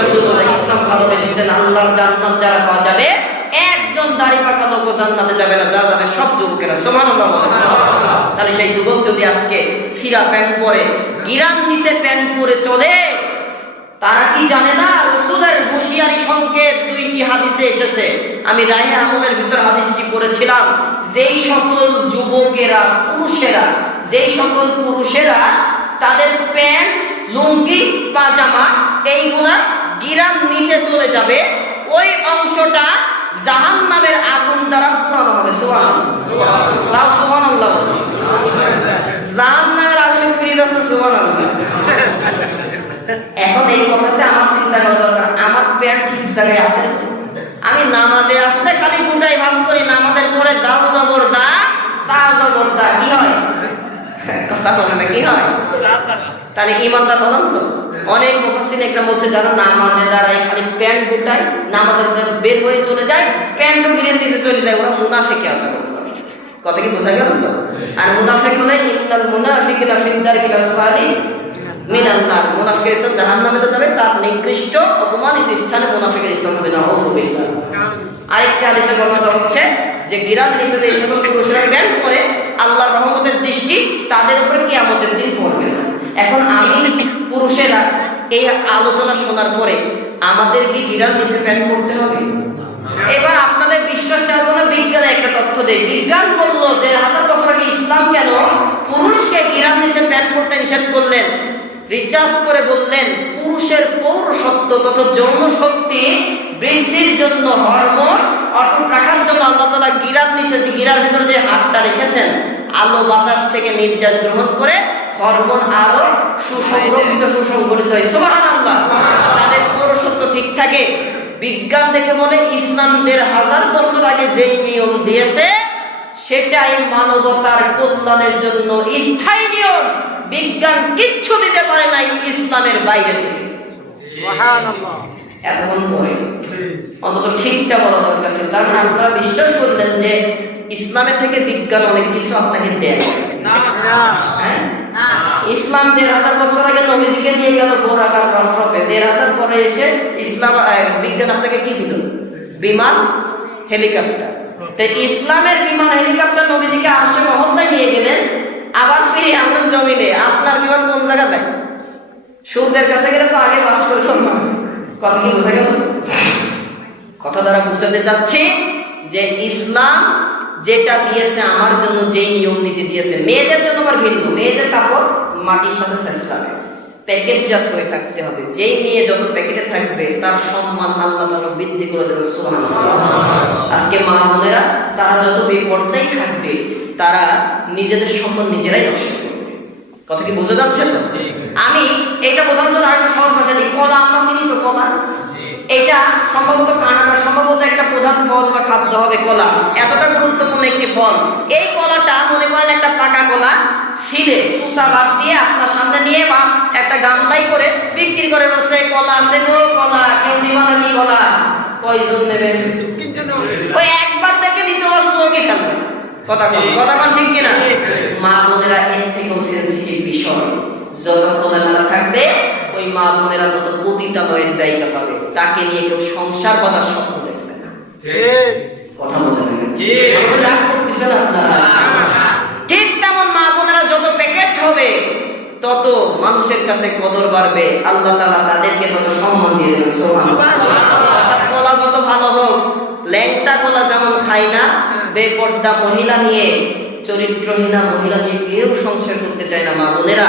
রাসূলুল্লাহ ইসলাম ভালোবেসেছেন, আল্লাহর জান্নাত যারা পাওয়া যাবে, একজন দাড়ি পাকা লোক জান্নাতে যাবে না, যা যাবে সব যুবকেরা। সুবহানাল্লাহ। তাহলে সেই যুবক যদি আজকে সিরা প্যান্ট পরে, গিরান নিচে প্যান্ট পরে চলে, তারা কি জানে না রাসূলের হুঁশিয়ারি সংকেত দুইটি হাদিসে এসেছে। আমি রাহে আমলের ভিতর হাদিসটি পড়েছিলাম, যেই সকল যুবকেরা পুরুষেরা, যেই সকল পুরুষেরা তাদের প্যান্ট, লুঙ্গি, পাজামা এইগুলা গিরান নিচে চলে যাবে, ওই অংশটা জাহান্নামের আগুন দ্বারা পোড়ানো হবে। সুবহানাল্লাহ, সুবহানাল্লাহ। জাহান্নামের আগুনে পুড়িয়ে যাচ্ছে। সুবহানাল্লাহ। এখন এই কথাতে আমার চিন্তা করা দরকার, আমার প্যান্ট ঠিক জায়গায় আছে? আমি নামাজে আসলে খালি দুটাই ভাঁজ করি, নামাজের পরে দাও জবর দা, তা জবর দা, কি হয়? কথা বলে না, কি হয়? তাহলে ইমানদার হলাম তো? অনেক মুফাসসির একরাম বলছে যারা নামাজে দাঁড়ায় খালি প্যান্ট গুটায়, নামাজের পরে বের হয়ে চলে যায়, প্যান্টও গিরেন দিতে চলে যায়, ওরা মুনাফিকে আছে। কথা কি বোঝা গেল তো? আর মুনাফিক হলে ইন্নাল মুনাফিকিনা ফিদ দারকিল আসফালি মিনান নার, মুনাফিকের স্থান জাহান্নামে যাবে, তার নিকৃষ্ট অপমানিত স্থানে মুনাফিকের স্থান হবে না। আরেকটা হাদিসে বর্ণনা হচ্ছে যে গিরান নিচে যে সকল পুরুষরা জ্ঞান করে, আল্লাহর রহমতের দৃষ্টি তাদের উপরে কিয়ামতের দিন পড়বে না। এখন আমি পুরুষেরা এই আলোচনা শোনার পরে আমাদের কি গিরান নিচে প্যান্ট পরতে হবে? এবার আপনাদের বিশ্বাস না হলে বিজ্ঞানের একটা তথ্য দেয়। বিজ্ঞান বললো ১৫০০ বছর আগে ইসলাম কেন পুরুষকে গিরান নিচে প্যান্ট পরতে নিষেধ করলেন? রিচার্জ করে বললেন পুরুষের পৌরসত্ব তথা যৌন শক্তি বৃদ্ধির জন্য, হরমোন অটুট রাখার জন্য আল্লাহ তাআলা গিরার নিচে, গিরার ভিতরে যে হাতটা রেখেছেন, আলো বাতাস থেকে নির্যাস গ্রহণ করে হরমোন আরো সুসংগঠিত, সুসংগঠিত হয়। সুবহানাল্লাহ। তাদের পৌরসত্ব ঠিক থাকে। বিজ্ঞান দেখে বলে ইসলাম ১৫০০ বছর আগে যেই নিয়ম দিয়েছে সেটাই মানবতার কল্যাণের জন্য স্থায়ী নিয়ম। বিজ্ঞান কিচ্ছু দিতে পারে নাই ইসলামের বাইরে থেকে। সুবহানাল্লাহ। এখন পরে অন্তত ঠিকটা বলা দরকার ছিল। তার মানে আপনারা বিশ্বাস করলেন যে ইসলামের থেকে বিজ্ঞান অনেক কিছু আপনাকে দেয় না? না। ইসলাম ১৫০০ বছর আগে নবীজিকে নিয়ে গেল বোরাকার রফরফে, ১৫০০ পরে এসে ইসলাম বিজ্ঞান আপনাকে কি দিল? বিমান, হেলিকপ্টার। তাই ইসলামের বিমান, হেলিকপ্টার নবীজিকে আরশে মহল্লায় নিয়ে গেলেন, আবার ফিরে আনলেন জমিনে। আপনার বিমান কোন জায়গা দেয়? সূর্যের কাছে গেলে তো আগে বাস করে চলবে। কথা কি বোঝা গেল? কথা দ্বারা বুঝাতে চাচ্ছি যে ইসলাম যেটা দিয়েছে আমার জন্য, যেই নিয়ম নীতি দিয়েছে, মেয়েদের জন্য আবার ভিন্ন। মেয়েদের কাপড় মাটির সাথে ছেঁচড়াবে, প্যাকেটজাত হয়ে থাকতে হবে। যেই মেয়ে যত প্যাকেটে থাকবে তার সম্মান আল্লাহ তাআলা বৃদ্ধি করে দেবে। সুবহানাল্লাহ। আজকে মা বোনেরা তারা যত বেপরদাই থাকবে, তারা নিজেদের সম্মান নিজেরাই নষ্ট করবে। কথা কি বোঝা যাচ্ছে তো? আমি এটা বোঝানোর জন্য আরেকটা সহজ ভাষা দিই। কলা আমরা চিনি তো, কলা এটা সম্ভবত কানাডার সম্ভবত একটা প্রধান ফল বা খাদ্য হবে কলা। এতটা গুরুত্বপূর্ণ একটি ফল। এই কলাটা মনে করেন একটা পাকা কলা ছিলে চুষা বাদ দিয়ে আপনার সামনে নিয়ে বা একটা গামলাই করে বিক্রি করে বলছে কলা আছে গো, কলা কেউ নিবা না, কি কলা, কয়জন নেবেন? ওই একবার থেকে দ্বিতীয়বার চোখে ফেলবে। কথা কন ঠিক কিনা? মা বোনেরা এর থেকেও সেন্সিটিভ বিষয়। যত খোলামেলা থাকবে ওই মা বোনেরা তত পতিতালয়ের জায়গা পাবে। তাকে নিয়ে কেউ সংসার করার স্বপ্ন দেখবে না। কথা বলেন রাগ করতেছেন আপনারা? ঠিক তেমন মা বোনেরা যত প্যাকেট হবে তত মানুষের কাছে কদর বাড়বে। আল্লাহ তাআলা তাদেরকে তত সম্মান দিয়ে দেবেন। সুবহানাল্লাহ। কলা যত ভালো হোক, ল্যাংটা কলা যেমন খায় না, বেপর্দা মহিলা নিয়ে, চরিত্রহীনা মহিলা নিয়ে কেউ সংসার করতে চায় না। মা বোনেরা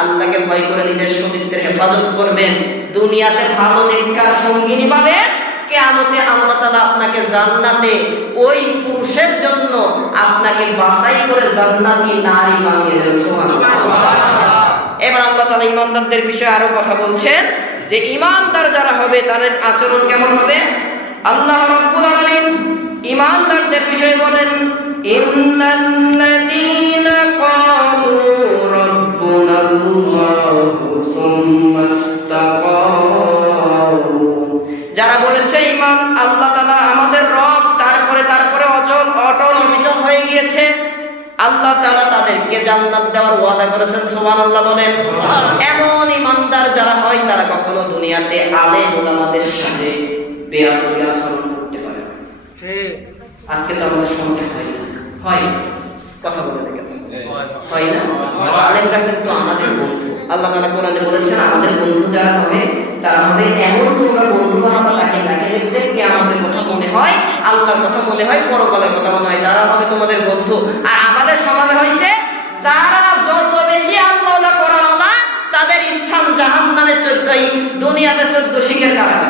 আল্লাহকে ভয় করে নিজের সতীত্বের হেফাজত করবেন। দুনিয়াতে ভালো নেককার সঙ্গিনী পাবেন, কিয়ামতে আল্লাহ তাআলা আপনাকে জান্নাতে ওই পুরুষের জন্য আপনাকে বাছাই করে জান্নাতি নারী বানিয়ে দেবেন। সুবহানাল্লাহ। এবার আল্লাহ তাআলা ঈমানদারদের বিষয়ে আরো কথা বলছেন যে ঈমানদার যারা হবে তাদের আচরণ কেমন হবে। আল্লাহ রাব্বুল আলামিন ঈমানদারদের বিষয়ে বলেন, ইন্নাল্লাযীনা ক্বালু রাব্বুনাল্লাহু সুম্মা ইসতাকামু, যারা বলেছে ঈমান আল্লাহ তাআলা আমাদের রব, তারপরে অটল অবিচল হয়ে গিয়েছে। আল্লাহ তাআলা তাদেরকে জান্নাত দেওয়ার ওয়াদা করেছেন। সুবহানাল্লাহ বলেন। এমন ইমানদার যারা হয় তারা কখনো দুনিয়াতে আলেম ওলামাদের সাথে বেয়াদবি আচরণ করতে পারে না। ঠিক। আজকে তো আমাদের সমাজে হয় না, হয় কথা বলে দেখেন, হয় না। আলেমরা কিন্তু আমাদের বন্ধু। আল্লাহ তাআলা কোরআনে বলেছেন আমাদের বন্ধু যারা হবে তারা হবে এমন তোমরা বন্ধু বানাবা তাকে যাকে দেখতে কিয়ামতের কথা মনে হয়, আল্লাহর কথা মনে হয়, পরকালের কথা মনে হয়, তারা হবে তোমাদের বন্ধু। আর আমাদের সমাজে হয়েছে যারা যত বেশি আল্লাহ কোরআন আল্লাহ তাদের স্থান জাহান্নামে 14, দুনিয়াতে 14 শিখের কারণে।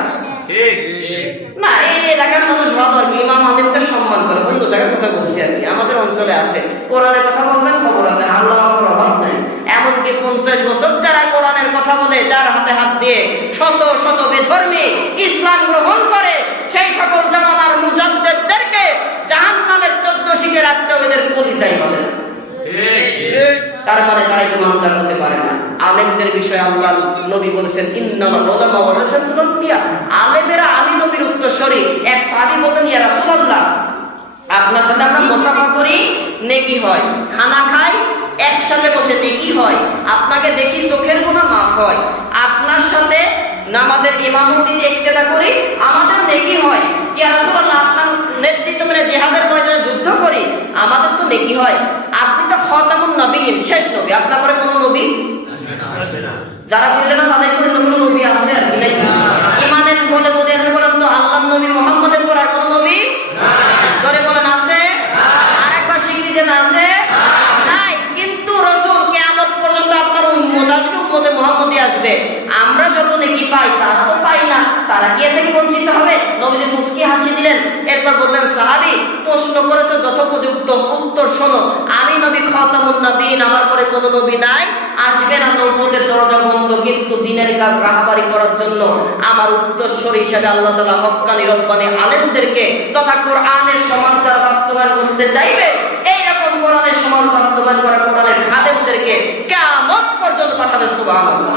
ঠিক ঠিক না। এই এলাকার মানুষ ভালো আর কি, ইমাম আমাদেরকে সম্মান করে। অন্য জায়গার কথা বলছি আর কি, আমাদের অঞ্চলে আছে কোরআনের কথা বলবেন খবর আছে, আল্লাহ আমার অভাব নাই। এমনকি 50 বছর যারা কোরআনের কথা বলে, যার হাতে হাত দিয়ে শত শত বেধর্মী ইসলাম গ্রহণ করে, সেই সকল জামানার মুজাদ্দিদদেরকে জাহান্নামের 14 শিখে রাখতে হবে, এদের পরিচয় হবে। তার মানে তারা ইমানদার হতে পারে না। আলেমদের বিষয়ে আল্লাহ নবী বলেছেন ইন্নাল উলামা ওয়ারাসাতুল আম্বিয়া, আলেমেরা আমি নবীর উত্তরসূরি। এক সাহাবী বললেন ইয়া রাসূলুল্লাহ, আপনার সাথে আমরা মুসাফা করি নেকি হয়, খানা খাই একসাথে বসে নেকি হয়, আপনাকে দেখি চোখের গুনাহ মাফ হয়, আপনার সাথে নামাজের ইমামতিতে ইক্তেদা করি আমাদের নেকি হয়। ইয়া রাসূলুল্লাহ, আপনার নেতৃত্ব মেনে জিহাদের ময়দানে যুদ্ধ করি আমাদের তো নেকি হয়। আপনি তো খাতামুন নবীয়িন, শেষ নবী, আপনার পরে কোনো নবী আসবে না। যারা বললেন না তাদের পরে কোনো নবী আছে আর কি নাই? ইমানের বলে যদি আপনি বলেন তো আল্লাহর নবী মুহাম্মদের পর আর কোনো নবী ধরে বলেন আছে? আরেকবার স্বীকৃতি দেন আছে? নাই। কিন্তু রাসূল কিয়ামত পর্যন্ত আপনার উম্মত আসবে, উম্মতে মুহাম্মদি আসবে। আমরা যত নেকি পাই তারা তো পাই না, তারা কি থেকে বঞ্চিত হবে? নবীজি মুস্কি হাসি দিলেন, এরপর বললেন সাহাবী প্রশ্ন করেছে যথোপযুক্ত উত্তর শোনো, আমি নবী খাতামুন নবীন, আমার পরে কোনো নবী নাই, আসবে না, নবুয়তের দরজা বন্ধ। কিন্তু দ্বীনের কাজ রাহবারি করার জন্য আমার উত্তরসূরি হিসেবে আল্লাহ তাআলা হক্কানি রব্বানি আলেমদেরকে তথা কোরআনের সমাজ যারা বাস্তবায়ন করতে চাইবে, এইরকম কোরআনের সমাজ বাস্তবায়ন করা কোরআনের খাদেমদেরকে কিয়ামত পর্যন্ত পাঠাবে। সুবহানাল্লাহ।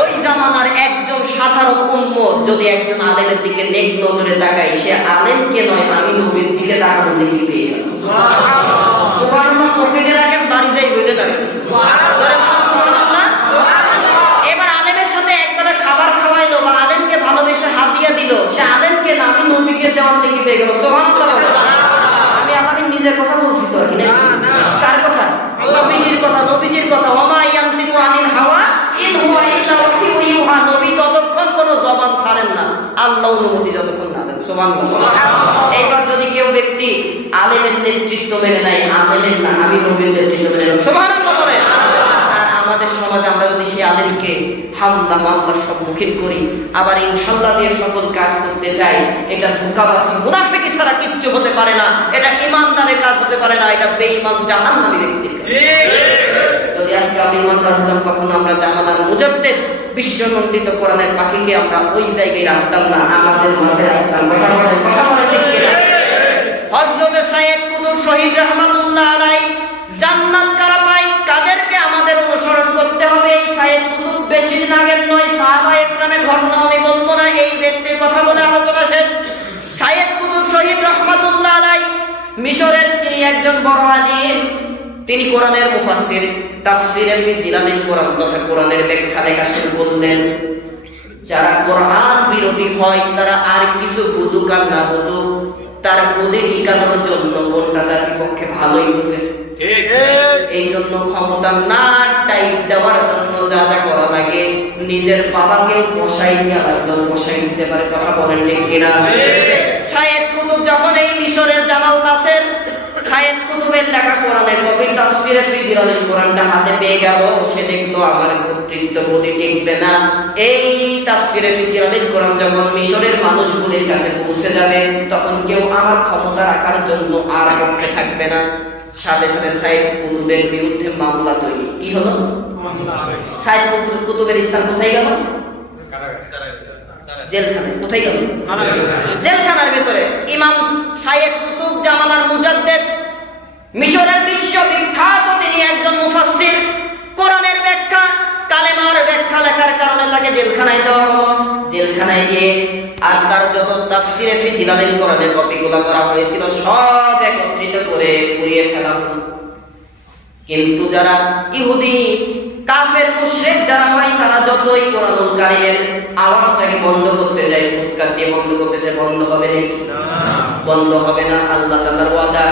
ওই জামানার একজন সাধারণ উম্মত যদি একজন আলেমের দিকে নেক নজরে তাকায়, সে আলেমকে নয় আমি নবীর দিকে তাকানো দেখি পেয়ে গেল। সুবহানাল্লাহ। পকেটে রাখেন, বাড়ি যাই বলে রাখেন। সুবহানাল্লাহ। এবার আলেমের সাথে একবেলা খাবার খাওয়াইলো বা আলেমকে ভালোবেসে হাদিয়া দিল, সে আলেমকে না আমি নবীকে দেওয়ার দেখি পেয়ে গেল। সুবহানাল্লাহ। আমি আলামিন নিজের কথা বলছি তো আর কি, কার কথা? নবীজির কথা। নবীজির কথা ওমা ইয়ান্তিকু আনিল হাওয়া ইন হুয়া ইল্লা ওয়াহয়ুন ইউহা। নবী ততক্ষণ কোনো জবান ছাড়েন না আল্লাহ অনুমতি যতক্ষণ না দেন। সুবহানাল্লাহ। এইবার যদি কেউ ব্যক্তি আলেমের নেতৃত্ব মেনে নেয়, আলেমের না আমি নবীর নেতৃত্ব মেনে নেব। সুবহানাল্লাহ বলে। আর আমাদের সমাজে আমরা যদি সেই আলেমকে হামলা মামলার সম্মুখীন করি, আবার ইনশাআল্লাহ দিয়ে সকল কাজ করতে চাই, এটা ধোঁকাবাজি মুনাফিকি ছাড়া কিচ্ছু হতে পারে না, এটা ইমানদারের কাজ হতে পারে না, এটা বেঈমান জাহান্নামী ব্যক্তির কাজ। যদি আজকে আমি ইমানদার হতাম, কখনো আমরা জামানার মুজাদ্দিদ বিশ্বনন্দিত কোরআনের পাখিকে আমরা ওই জায়গায় রাখতাম না, আমাদের মাঝে রাখতাম। কথা বলে ঠিক কিনা? হযরত সাইয়্যিদ কুতুব শহীদ রাহমাতুল্লাহ আলাইহি জান্নাত কারা পায়, কাদেরকে আমাদের অনুসরণ করতে হবে। এই সাইয়্যিদ কুতুব বেশি দিন আগের নয়, সাহাবায়ে কেরামের ঘটনা আমি বলবো না, এই ব্যক্তির কথা বলে আলোচনা শেষ। সাইয়্যিদ কুতুব শহীদ রাহমাতুল্লাহ আলাইহি মিশরের তিনি একজন বড় আলিম, তিনি কোরআনের মুফাসসির, তাফসীরে ফি জিলালিল কোরআন তথা কোরআনের ব্যাখ্যা লেখা শুরু করলেন। যারা কোরআন বিরোধী হয় তারা আর কিছু বুঝুক আর না বুঝুক, তার গদি টিকানোর জন্য কোনটা তার বিপক্ষে ভালোই বুঝে। এই জন্য ক্ষমতা না টাইট দেওয়ার জন্য যা যা করা লাগে, নিজের বাবাকে বসাই দিয়ে আরেকজন বসাই দিতে পারে। কথা বলেন ঠিক কিনা? সাইয়্যিদ কুতুব যখন এই মিশরের জামাল নাসের সাইয়্যিদ কুতুবের লেখা কোরআনের কপি তাফসীরে ফি জিলালিল কোরআনটা হাতে পেয়ে গেল, সে দেখলো আমার কর্তৃত্ব গদি টিকবে না। এই তাফসীরে ফি জিলালিল কোরআন যখন মিশরের মানুষগুলোর কাছে পৌঁছে যাবে, তখন কেউ আমার ক্ষমতা রাখার জন্য আর পক্ষে থাকবে না। সাথে সাথে সাইয়্যিদ কুতুবের বিরুদ্ধে মামলা তৈরি। কি হলো? সাইয়্যিদ কুতুবের স্থান কোথায় গেল? জেলখানায়। কোথায় গেল? জেলখানার ভিতরে। ইমাম সাইয়্যিদ কুতুব জামানার মুজাদ্দিদ, মিশরের বিশ্ববিখ্যাত, তিনি একজন মুফাসসির। কোরআনের ব্যাখ্যা, কালেমার ব্যাখ্যা লেখার কারণে তাকে জেলখানায় দেওয়া হলো। জেলখানায় গিয়ে আর তার যত তাফসীরে ফি জিলালিল কোরআনের কপিগুলো করা হয়েছিল সব একত্রিত করে পুড়িয়ে ফেলা হলো। কিন্তু যারা ইহুদি কাফের মুশরিক যারা হয় তারা যতই কোরআনুল কারীমের আওয়াজটাকে বন্ধ করতে যায়, ফুৎকার দিয়ে বন্ধ করতে যায়, বন্ধ হবে নাকি? না, বন্ধ হবে না। আল্লাহ তাআলার ওয়াদা।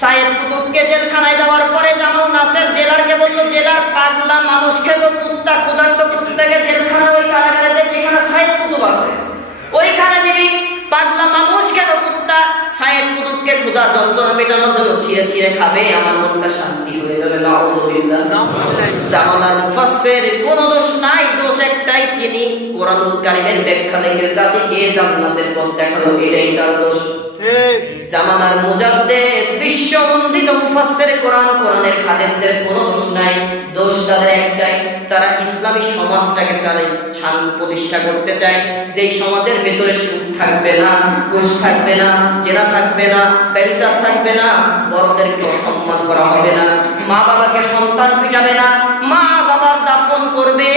সাইয়েদ কুতুবকে জেলখানায় দেওয়ার পরে জামাল নাসের জেলারকে বলল, জেলার পাগলা মানুষকে তো কুত্তা ক্ষুধার্ত কুত্তাকে জেলখানা ওই কারাগারে যেখানে সাইয়েদ কুতুব আছে ওইখানে দিবি। পাগলা মানুষকে তো কুত্তা সাইয়েদ কুতুবকে ক্ষুধা যন্ত্রণা মেটানোর জন্য ছিঁড়ে ছিঁড়ে খাবে, আমার মনটা শান্তি হয়ে যাবে। নাউযুবিল্লাহ। জামানার মুফাসসির কোন দোষ নাই, দোষ একটাই, তিনি কোরআনুল কারীমের ব্যাখ্যা লিখে জাতিকে জান্নাতের পথ দেখালো, এটাই তার দোষ। ঠিক। জামানার মুজাদ্দিদ বিশ্বনন্দিত মুফাসসির কোরআন, কোরআনের খাদেমদের কোনো দোষ নাই, দোষ তাদের একটাই, তারা ইসলামী সমাজটাকে প্রতিষ্ঠা করতে চায়, যেই সমাজের ভেতরে সুদ থাকবে না, ঘুষ থাকবে না, জেনা থাকবে না, ব্যভিচার থাকবে না, বড়দেরকে অসম্মান করা হবে না, মা বাবাকে সন্তান পিটাবে না, মা বাবার দাফন করবে,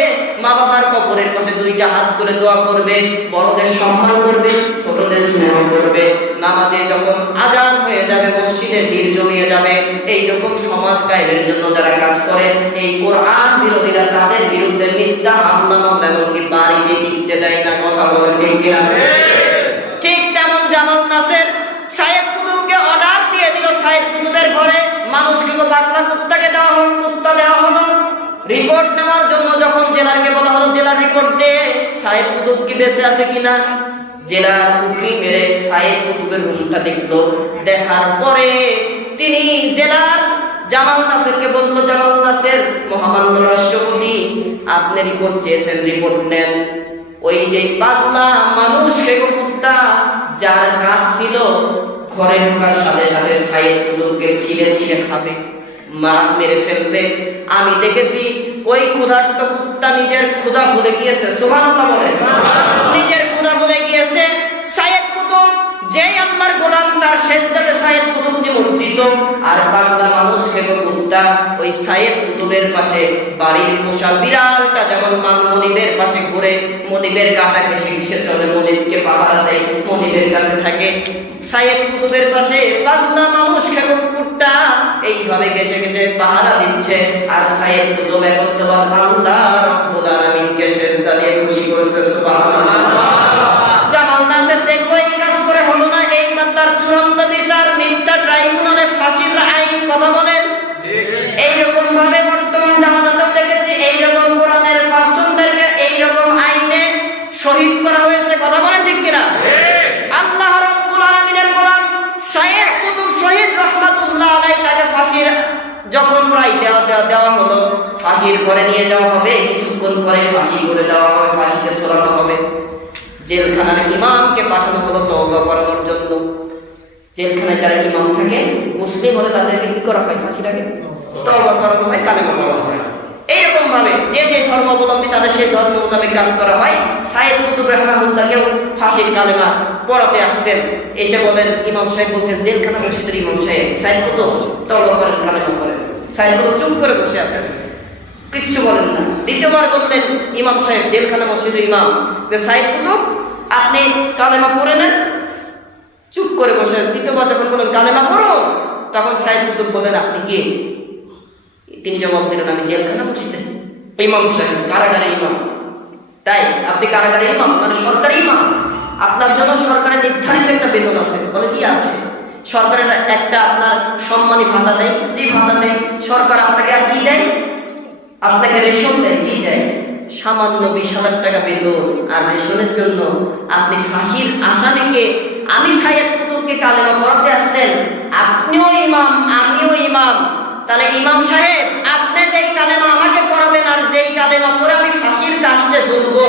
মা বাবার কবরের পাশে দুইটা হাত তুলে দোয়া করবে, বড়দের সম্মান করবে, ছোটদের স্নেহ করবে, নামাজে যখন আজান হয়ে যাবে মসজিদে ভিড় জমিয়ে যাবে। এইরকম সমাজ কায়েমের জন্য যারা কাজ করে, এই কোরআন বিরোধীরা তাদের বিরুদ্ধে মিথ্যা মামলা এমনকি বাড়িতে টিকতে দেয় না। কথা বলেন ঠিক কিনা? ঠিক তেমন জামাল নাসের সাইয়েদ কুতুবকে অর্ডার দিয়ে দিল, সাইয়েদ কুতুবের ঘরে মানুষকে পাগলা কুত্তাকে দেওয়া হলো, কুত্তা দেওয়া হলো। রিপোর্ট নেওয়ার জন্য যখন জেলারকে বলা হলো জেলার রিপোর্ট দে, সাইয়েদ কুতুব কি বেঁচে আছে কিনা, জেলার উকি মেরে সাইয়েদ কুতুবের রুমটা দেখলো, দেখার পরে তিনি জেলার জামাল নাসেরকে বলল, জামাল নাসের মহামান্য রাষ্ট্রপতি, আপনি রিপোর্ট চেয়েছেন, রিপোর্ট নেন। ওই যে পাগলা মানুষ কুত্তা যার কাজ ছিল ঘরে ঢোকার সাথে সাথে সাইয়েদ কুতুবকে ছিঁড়ে ছিঁড়ে খাবে, মেরে ফেলবে, আমি দেখেছি ওই ক্ষুধার্ত কুত্তা নিজের ক্ষুধা ভুলে গিয়েছে। সুবহানাল্লাহ বলে, নিজের ক্ষুধা ভুলে গিয়েছে। সাইয়েদ কুতুব যেই আল্লাহর গোলাম, তার সেজদাতে সাইয়েদ কুতুব নিমজ্জিত, আর পাগলা মানুষ কুত্তা ওই সাইয়েদ কুতুবের পাশে বাড়ির পোষা বিড়ালটা যেমন মনিবের পাশে ঘুরে, মনিবের গাটা ঘেঁষে ঘেঁষে চলে, মনিবকে পাহারা দেয়, মনিবের কাছে থাকে, সাইয়েদ কুতুবের পাশে পাগলা মানুষ কুকুরটা এইভাবে ঘেঁষে ঘেঁষে পাহারা দিচ্ছে, আর সাইয়েদ কুতুব একবার আল্লাহ রাব্বুল আলামিনকে সেজদা দিয়ে খুশি করেছে। সুবহানাল্লাহ। জামাল নাসের দেখো এই কাজ করে হলো না, এইবার তার চূড়ান্ত বিচার, মিথ্যা ট্রাইব্যুনালে ফাঁসির আইন। কথা বলেন। এইরকম ভাবে বর্তমান জামানাতেও দেখেছি এইরকম কোরআনের পার্সনদেরকে এইরকম আইনে শহীদ করা হয়েছে। কথা বলেন ঠিক কিনা? আল্লাহ রাব্বুল আলামিনের গোলাম সাইয়েদ কুতুব শহীদ রাহমাতুল্লাহ আলাইহি, তাকে ফাঁসির যখন রায় দেওয়া হলো, ফাঁসির ঘরে নিয়ে যাওয়া হবে, কিছুক্ষণ পরে ফাঁসি করে দেওয়া হবে, ফাঁসিতে ঝোলানো হবে। জেলখানার ইমামকে পাঠানো হলো তওবা করানোর জন্য। জেলখানায় যারা ইমাম থাকে মুসলিম হলে তাদেরকে কি করা হয়? ফাঁসিটাকে তওবা করানো হয়, কালেমা পড়ানো হয়। এইরকম ভাবে যে যে ধর্মাবলম্বী তাদের সেই ধর্ম মোতাবেক কাজ করা হয়। সাইয়েদ কুতুব রাহমাতুল্লাহকেও ফাঁসির কালেমা পড়াতে আসছেন, এসে বলেন, ইমাম সাহেব বলছেন, জেলখানা মসজিদের ইমাম সাহেব, সাইয়েদ কুতুব তওবা করেন, কালেমা পড়েন। সাইয়েদ কুতুব চুপ করে বসে আছেন, কিচ্ছু বলেন না। দ্বিতীয়বার বললেন ইমাম সাহেব, জেলখানা মসজিদের ইমাম, যে সাইয়েদ কুতুব আপনি কালেমা পড়ে নেন, চুপ করে বসে আছে। দ্বিতীয়বার যখন বলেন কালেমা পড়ো, তখন সাইয়েদ কুতুব বলেন, আপনি কে? তিনি জবাব দিলেন, আমি জেলখানা মসজিদের ইমাম সাহেব, কারাগারের ইমাম। তাই আপনি কারাগারের ইমাম মানে সরকারি ইমাম, আপনার জন্য সরকারের নির্ধারিত একটা বেতন আছে? বলে জি আছে। সরকারের একটা আপনার সম্মানী ভাতা দেয়? জি ভাতা দেয়। সরকার আপনাকে আর কি দেয়? আপনাকে রেশন দেয়? জি দেয়। সামান্য 20,000 টাকা বেতন আর রেশনের জন্য আপনি ফাঁসির আসামিকে, আমি সাইয়েদ কুতুবকে কালেমা পড়াতে আসলেন, আপনিও ইমাম আমিও ইমাম, তাহলে ইমাম সাহেব আপনি যেই কালেমা আমাকে পড়াবেন আর যেই কালেমা পড়ে আমি ফাঁসির কাস্টে ঝুলবো,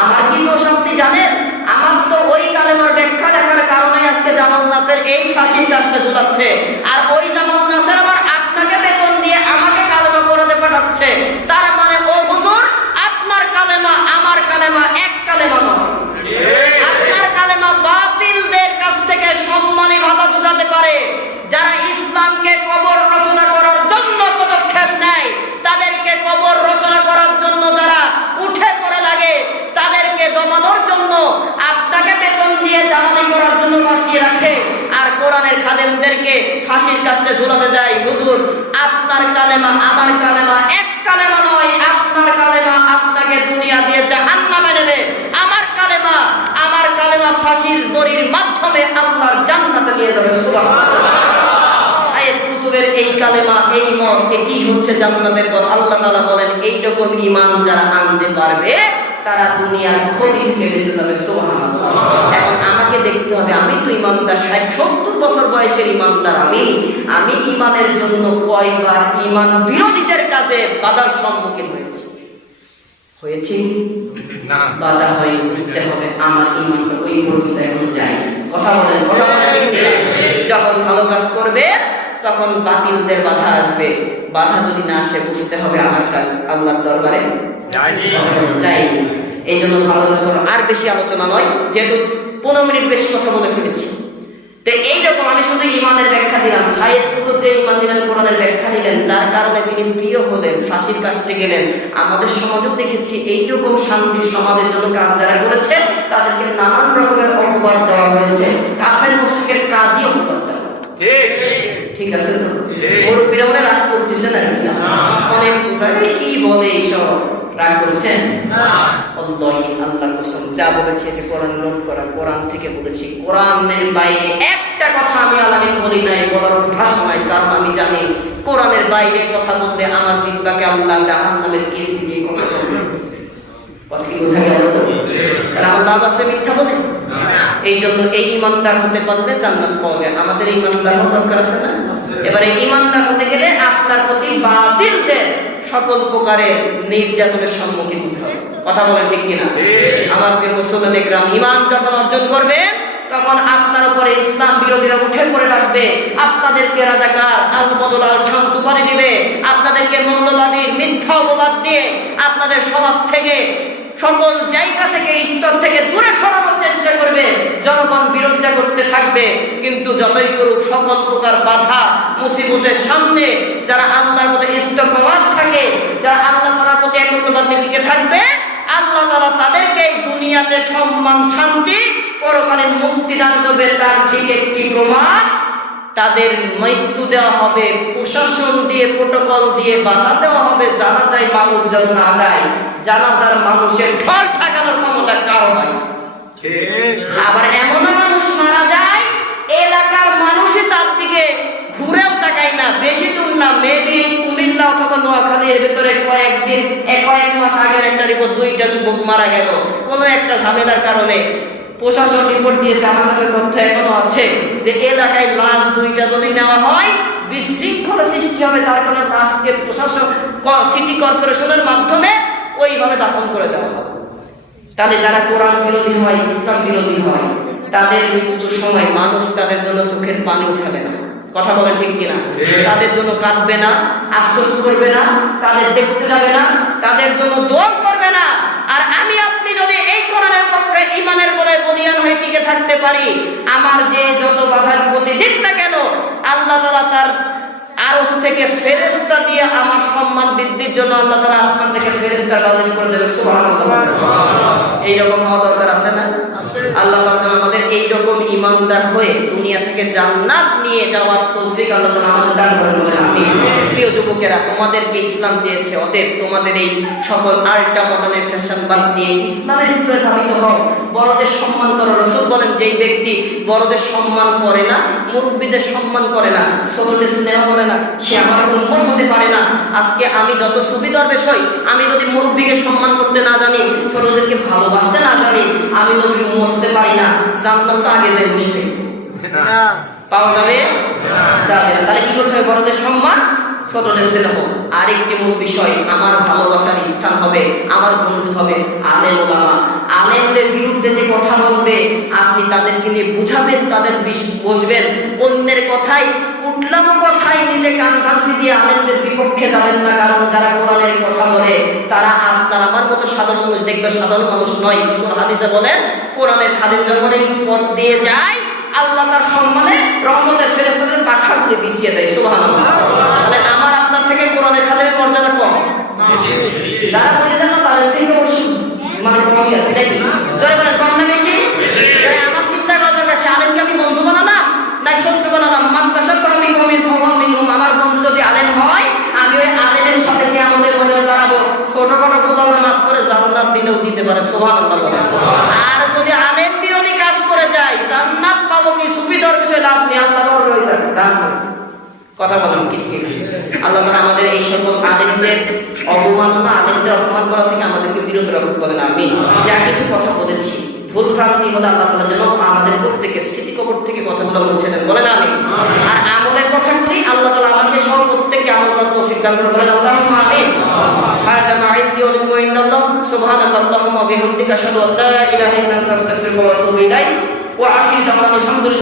আমার কি দোষ আপনি জানেন? আমার তো ওই কালেমার ব্যাখ্যা দেখার কারণে আজকে জামাল নাসের এই ফাঁসির কাস্টে ঝুলাচ্ছে, আর ওই জামাল নাসের আবার আপনাকে বেতন দিয়ে আমাকে কালেমা পড়াতে পাঠাচ্ছে। তার মানে ও হুজুর, আপনার কালেমা আমার কালেমা এক কালেমা নয়। আপনার কালেমা বাতিলদের কাছ থেকে সম্মানী ভাতা জোটাতে পারে। যারা ইসলামকে কবর রচনা করার জন্য পদক্ষেপ নেয়, তাদেরকে কবর রচনা করার জন্য যারা উঠে পড়ে লাগে, তাদেরকে দমানোর জন্য আপনাকে বেতন দিয়ে জ্বালানি করার জন্য বাঁচিয়ে রাখে। আর কোরআনের খাদেমদেরকে ফাঁসির কাস্টে ঝুলাতে যায়, হুজুর আপনার কালেমা আমার কালেমা এক কালেমা নয়, আপনার কালেমা আপনাকে দুনিয়া দিয়ে জাহান্নামে নেবে, আমার কালেমা ফাঁসির দড়ির মাধ্যমে আল্লাহর জান্নাতে নিয়ে যাবে। সুবহানাল্লাহ। সাইয়েদ কুতুবের এই কালেমা, এই মত, এটি হচ্ছে জান্নাতের পথ। আল্লাহ তাআলা বলেন এইরকম ঈমান যারা আনতে পারবে তারা দুনিয়ার ক্ষতি থেকে বেঁচে যাবে। সুবহানাল্লাহ। এখন আমাকে দেখতে হবে, আমি তো ইমানদার, 60-70 বছর বয়সের ইমানদার, আমি ইমানের জন্য কয়বার ইমান বিরোধীদের কাজে বাধার সম্মুখীন হয়েছি না? বাধা হয়, বুঝতে হবে আমার ইমানটা ওই পর্যন্ত এখন যায়। কথা বলেন যখন ভালো কাজ করবে তখন বাতিলদের বাধা আসবে, বাধা যদি না আসে বুঝতে হবে আমার কাজ আল্লাহর দরবারে যায়নি। এই জন্য ভালো কাজ করো। আর বেশি আলোচনা নয়, যেহেতু 15 মিনিট বেশি কথা বলে ফেলেছি। তো এইরকম আমি শুধু ইমানের ব্যাখ্যা দিলাম। সাইয়েদ কুতুব যে ইমান দিলেন, কোরআনের ব্যাখ্যা দিলেন, তার কারণে তিনি প্রিয় হলেন, ফাঁসির কাস্টে গেলেন। আমাদের সমাজেও দেখেছি এইরকম শান্তির সমাজের জন্য কাজ যারা করেছে তাদেরকে নানান রকমের অপবাদ দেওয়া হয়েছে, কাফের মুশরিকের কাজই অপবাদ দেওয়া। ঠিক আছে তো? মুরব্বীরা মনে রাগ করতেছে না? অনেক কি বলে এইসব, রাগ করছেন? আল্লাহি আল্লাহর কসম, যা বলেছি যে কোরআন নোট করা, কোরআন থেকে বলেছি, কোরআনের বাইরে একটা কথা আমি আলামিন বলি নাই, বলার অভ্যাস নাই, কারণ আমি জানি কোরআনের বাইরে কথা বললে আমার জিহ্বাকে আল্লাহ জাহান্নামের কেসি দিয়ে কথা বলবে। কথা কি বোঝা গেল? তাহলে আল্লাহ আছে মিথ্যা বলে? এই জন্য এই ইমানদার হতে পারলে জান্নাত পাওয়া যায়। আমাদের ইমানদার হওয়ার দরকার আছে না? এবারে ইমানদার হতে গেলে আপনার প্রতি বাতিলদের সকল প্রকারের নির্যাতনের সম্মুখীন হতে হবে। কথা বলেন ঠিক কিনা? আমার প্রিয় মুসলমান ইকরাম, ঈমান যখন অর্জন করবে তখন আপনার উপরে ইসলাম বিরোধীরা উঠে পড়ে লাগবে, আপনাদেরকে রাজাকার আল-বদলাল সন্তুপারি দিবে, আপনাদেরকে মৌলবাদীর মিথ্যা অপবাদ দিয়ে আপনাদের সমাজ থেকে, সকল জায়গা থেকে, স্তর থেকে দূরে সরানোর চেষ্টা করবে, জনগণ বিরোধিতা করতে থাকবে। কিন্তু যতই করুক, সকল প্রকার বাধা মুসিবতের সামনে যারা আল্লাহর মধ্যে ইস্তেকামাত থাকে, যারা আল্লাহ তাআলার প্রতি একত্ববাদ টিকে থাকবে, আল্লাহ তাআলা তাদেরকে দুনিয়াতে সম্মান, শান্তি, পরকালে মুক্তি দান করবে। তার ঠিক একটি প্রমাণ, তাদের মৃত্যু দেওয়া হবে, প্রশাসন দিয়ে, প্রোটোকল দিয়ে বাধা দেওয়া হবে, জানা যায় মানুষ যেন না যায়। জানাজার মানুষের ঢল ঠাকানোর ক্ষমতা কারো হয়। আবার এমনও মানুষ মারা যায় এলাকার মানুষই তার দিকে ঘুরেও তাকায় না, বেশি দূর না, মেবি কুমিল্লা অথবা নোয়াখালীর ভেতরে কয়েক মাস আগের একটা রিপোর্ট, 2টা যুবক মারা গেল কোনো একটা ঝামেলার কারণে। প্রশাসন রিপোর্ট দিয়েছে, আমার কাছে তথ্য এখনো আছে, যে এলাকায় লাশ 2টা যদি নেওয়া হয় বিশৃঙ্খলা সৃষ্টি হবে, তার কারণে লাশকে প্রশাসন, সিটি কর্পোরেশনের মাধ্যমে ওইভাবে দাফন করে দেওয়া হবে। তাহলে যারা কোরআন বিরোধী হয়, ইসলাম বিরোধী হয়, তাদের মৃত্যু সময় মানুষ তাদের জন্য চোখের পানিও ফেলে না। কথা বলেন ঠিক কিনা? তাদের জন্য কাঁদবে না, আফসোস করবে না, তাদের দেখতে যাবে না, তাদের জন্য দোয়া করবে না। আর আমি আপনি যদি এই কোরআনের পক্ষে ঈমানের বলে বলিয়ান হয়ে টিকে থাকতে পারি, আমার যে যত বাধার প্রতি দিক না কেন, আল্লাহ তাআলা তার আরশ থেকে ফেরেশতা দিয়ে আমার সম্মান বৃদ্ধির জন্য আল্লাহ তাআলা আসমান থেকে ফেরেশতা নাযিল করে দেবে। সুবহানাল্লাহ। এইরকম হওয়া দরকার আছে না? আল্লাহ তাআলা আমাদের এইরকম ঈমানদার হয়ে দুনিয়া থেকে জান্নাত নিয়ে যাওয়ার তৌফিক আল্লাহ তাআলা আমাদের দান করেন। আমিন। প্রিয় যুবকেরা, তোমাদেরকে ইসলাম চেয়েছে, অতএব তোমাদের এই সকল আল্টা মডেলের ফ্যাশন বাদ দিয়ে ইসলামের ভিতরে ধাবিত হও। বড়দের সম্মান করো। রাসূল বলেন, যেই ব্যক্তি বড়দের সম্মান করে না, মুরব্বিদের সম্মান করে না, ছোটদের স্নেহ করে না, সে আমার উম্মত হতে পারে না। আজকে আমি যত সুফি দরবেশ হই, আমি যদি মুরব্বিকে সম্মান করতে না জানি, ছোটদেরকে ভালোবাসতে না জানি, আমি নবীর উম্মত হতে পারি না। জান্নাত তো আগে যাই বসবে না, পাওয়া যাবে যাবে না। তাহলে কি করতে হবে? বড়দের সম্মান, ছোটদের স্নেহ। আরেকটি মূল বিষয়, আমার ভালোবাসার স্থান হবে, আমার বন্ধু হবে আলেম ওলামা। আলেমদের বিরুদ্ধে যে কথা বলবে আপনি তাদেরকে নিয়ে বুঝাবেন, তাদের বুঝবেন। অন্যের কথাই, কুটলামো কথাই নিজে কান ভাঙছি দিয়ে আলেমদের বিপক্ষে যাবেন না। কারণ যারা কোরআনের কথা বলে তারা আপনার আমার মতো সাধারণ মানুষ, দেখবে সাধারণ মানুষ নয়। রাসূল হাদিসে বলেন, কোরআনের খাদেম যখন এই পথ দিয়ে যায়, আল্লাহ তার সম্মানে রহমতের ফেরেশতাদের পাখাগুলি বিছিয়ে দেয়। সুবহানাল্লাহ। তাহলে আমার আপনার থেকে কোরআনের খাদেমের মর্যাদা কম, যারা বলে দেন তাদের থেকে বেশি, মানে কমই আছে নাকি? জয় বলেন, কম না বেশি? আমার চিন্তা করার দরকার, সে আলেমকে আমি বন্ধু বানালাম নাকি হতে পারে, সুবহানাল্লাহ বলেন। আর যদি আলেম বিরোধী কাজ করে যায়, জান্নাত পাবো কি সুফি দরবেশে লাভ নেই, আল্লাহ বড় হয়ে যাবে জান্নাত। কথা বলেন কি ঠিক? আল্লাহ তাআলা আমাদের এই সকল আলেমদের অবমাননা, আলেমদের অপমান করা থেকে আমাদেরকে বিরত রাখুন, বলেন আমিন। যা কিছু কথা বলেছি ভুল ভ্রান্তি হলে আল্লাহ তাআলা যেন আমাদের প্রত্যেকে স্মৃতিকবর থেকে কথাগুলো মুছে দেন, বলেন আমিন। আর আমলের কথাগুলি আল্লাহ তাআলা আমাকে সহ প্রত্যেককে আমল করার তৌফিক দান করুন, বলেন আল্লাহুম্মা আমিন। হাযা মা ইনদি ওয়া লিকুম ইনদাল্লাহ, সুবহানাকাল্লাহুম্মা ওয়া বিহামদিকা আশহাদু আল্লা ইলাহা ইল্লা আনতা আস্তাগফিরুকা ওয়া আতুবু ইলাইক ওয়া আখিরু দাওয়ানা আলহামদুলিল্লাহ।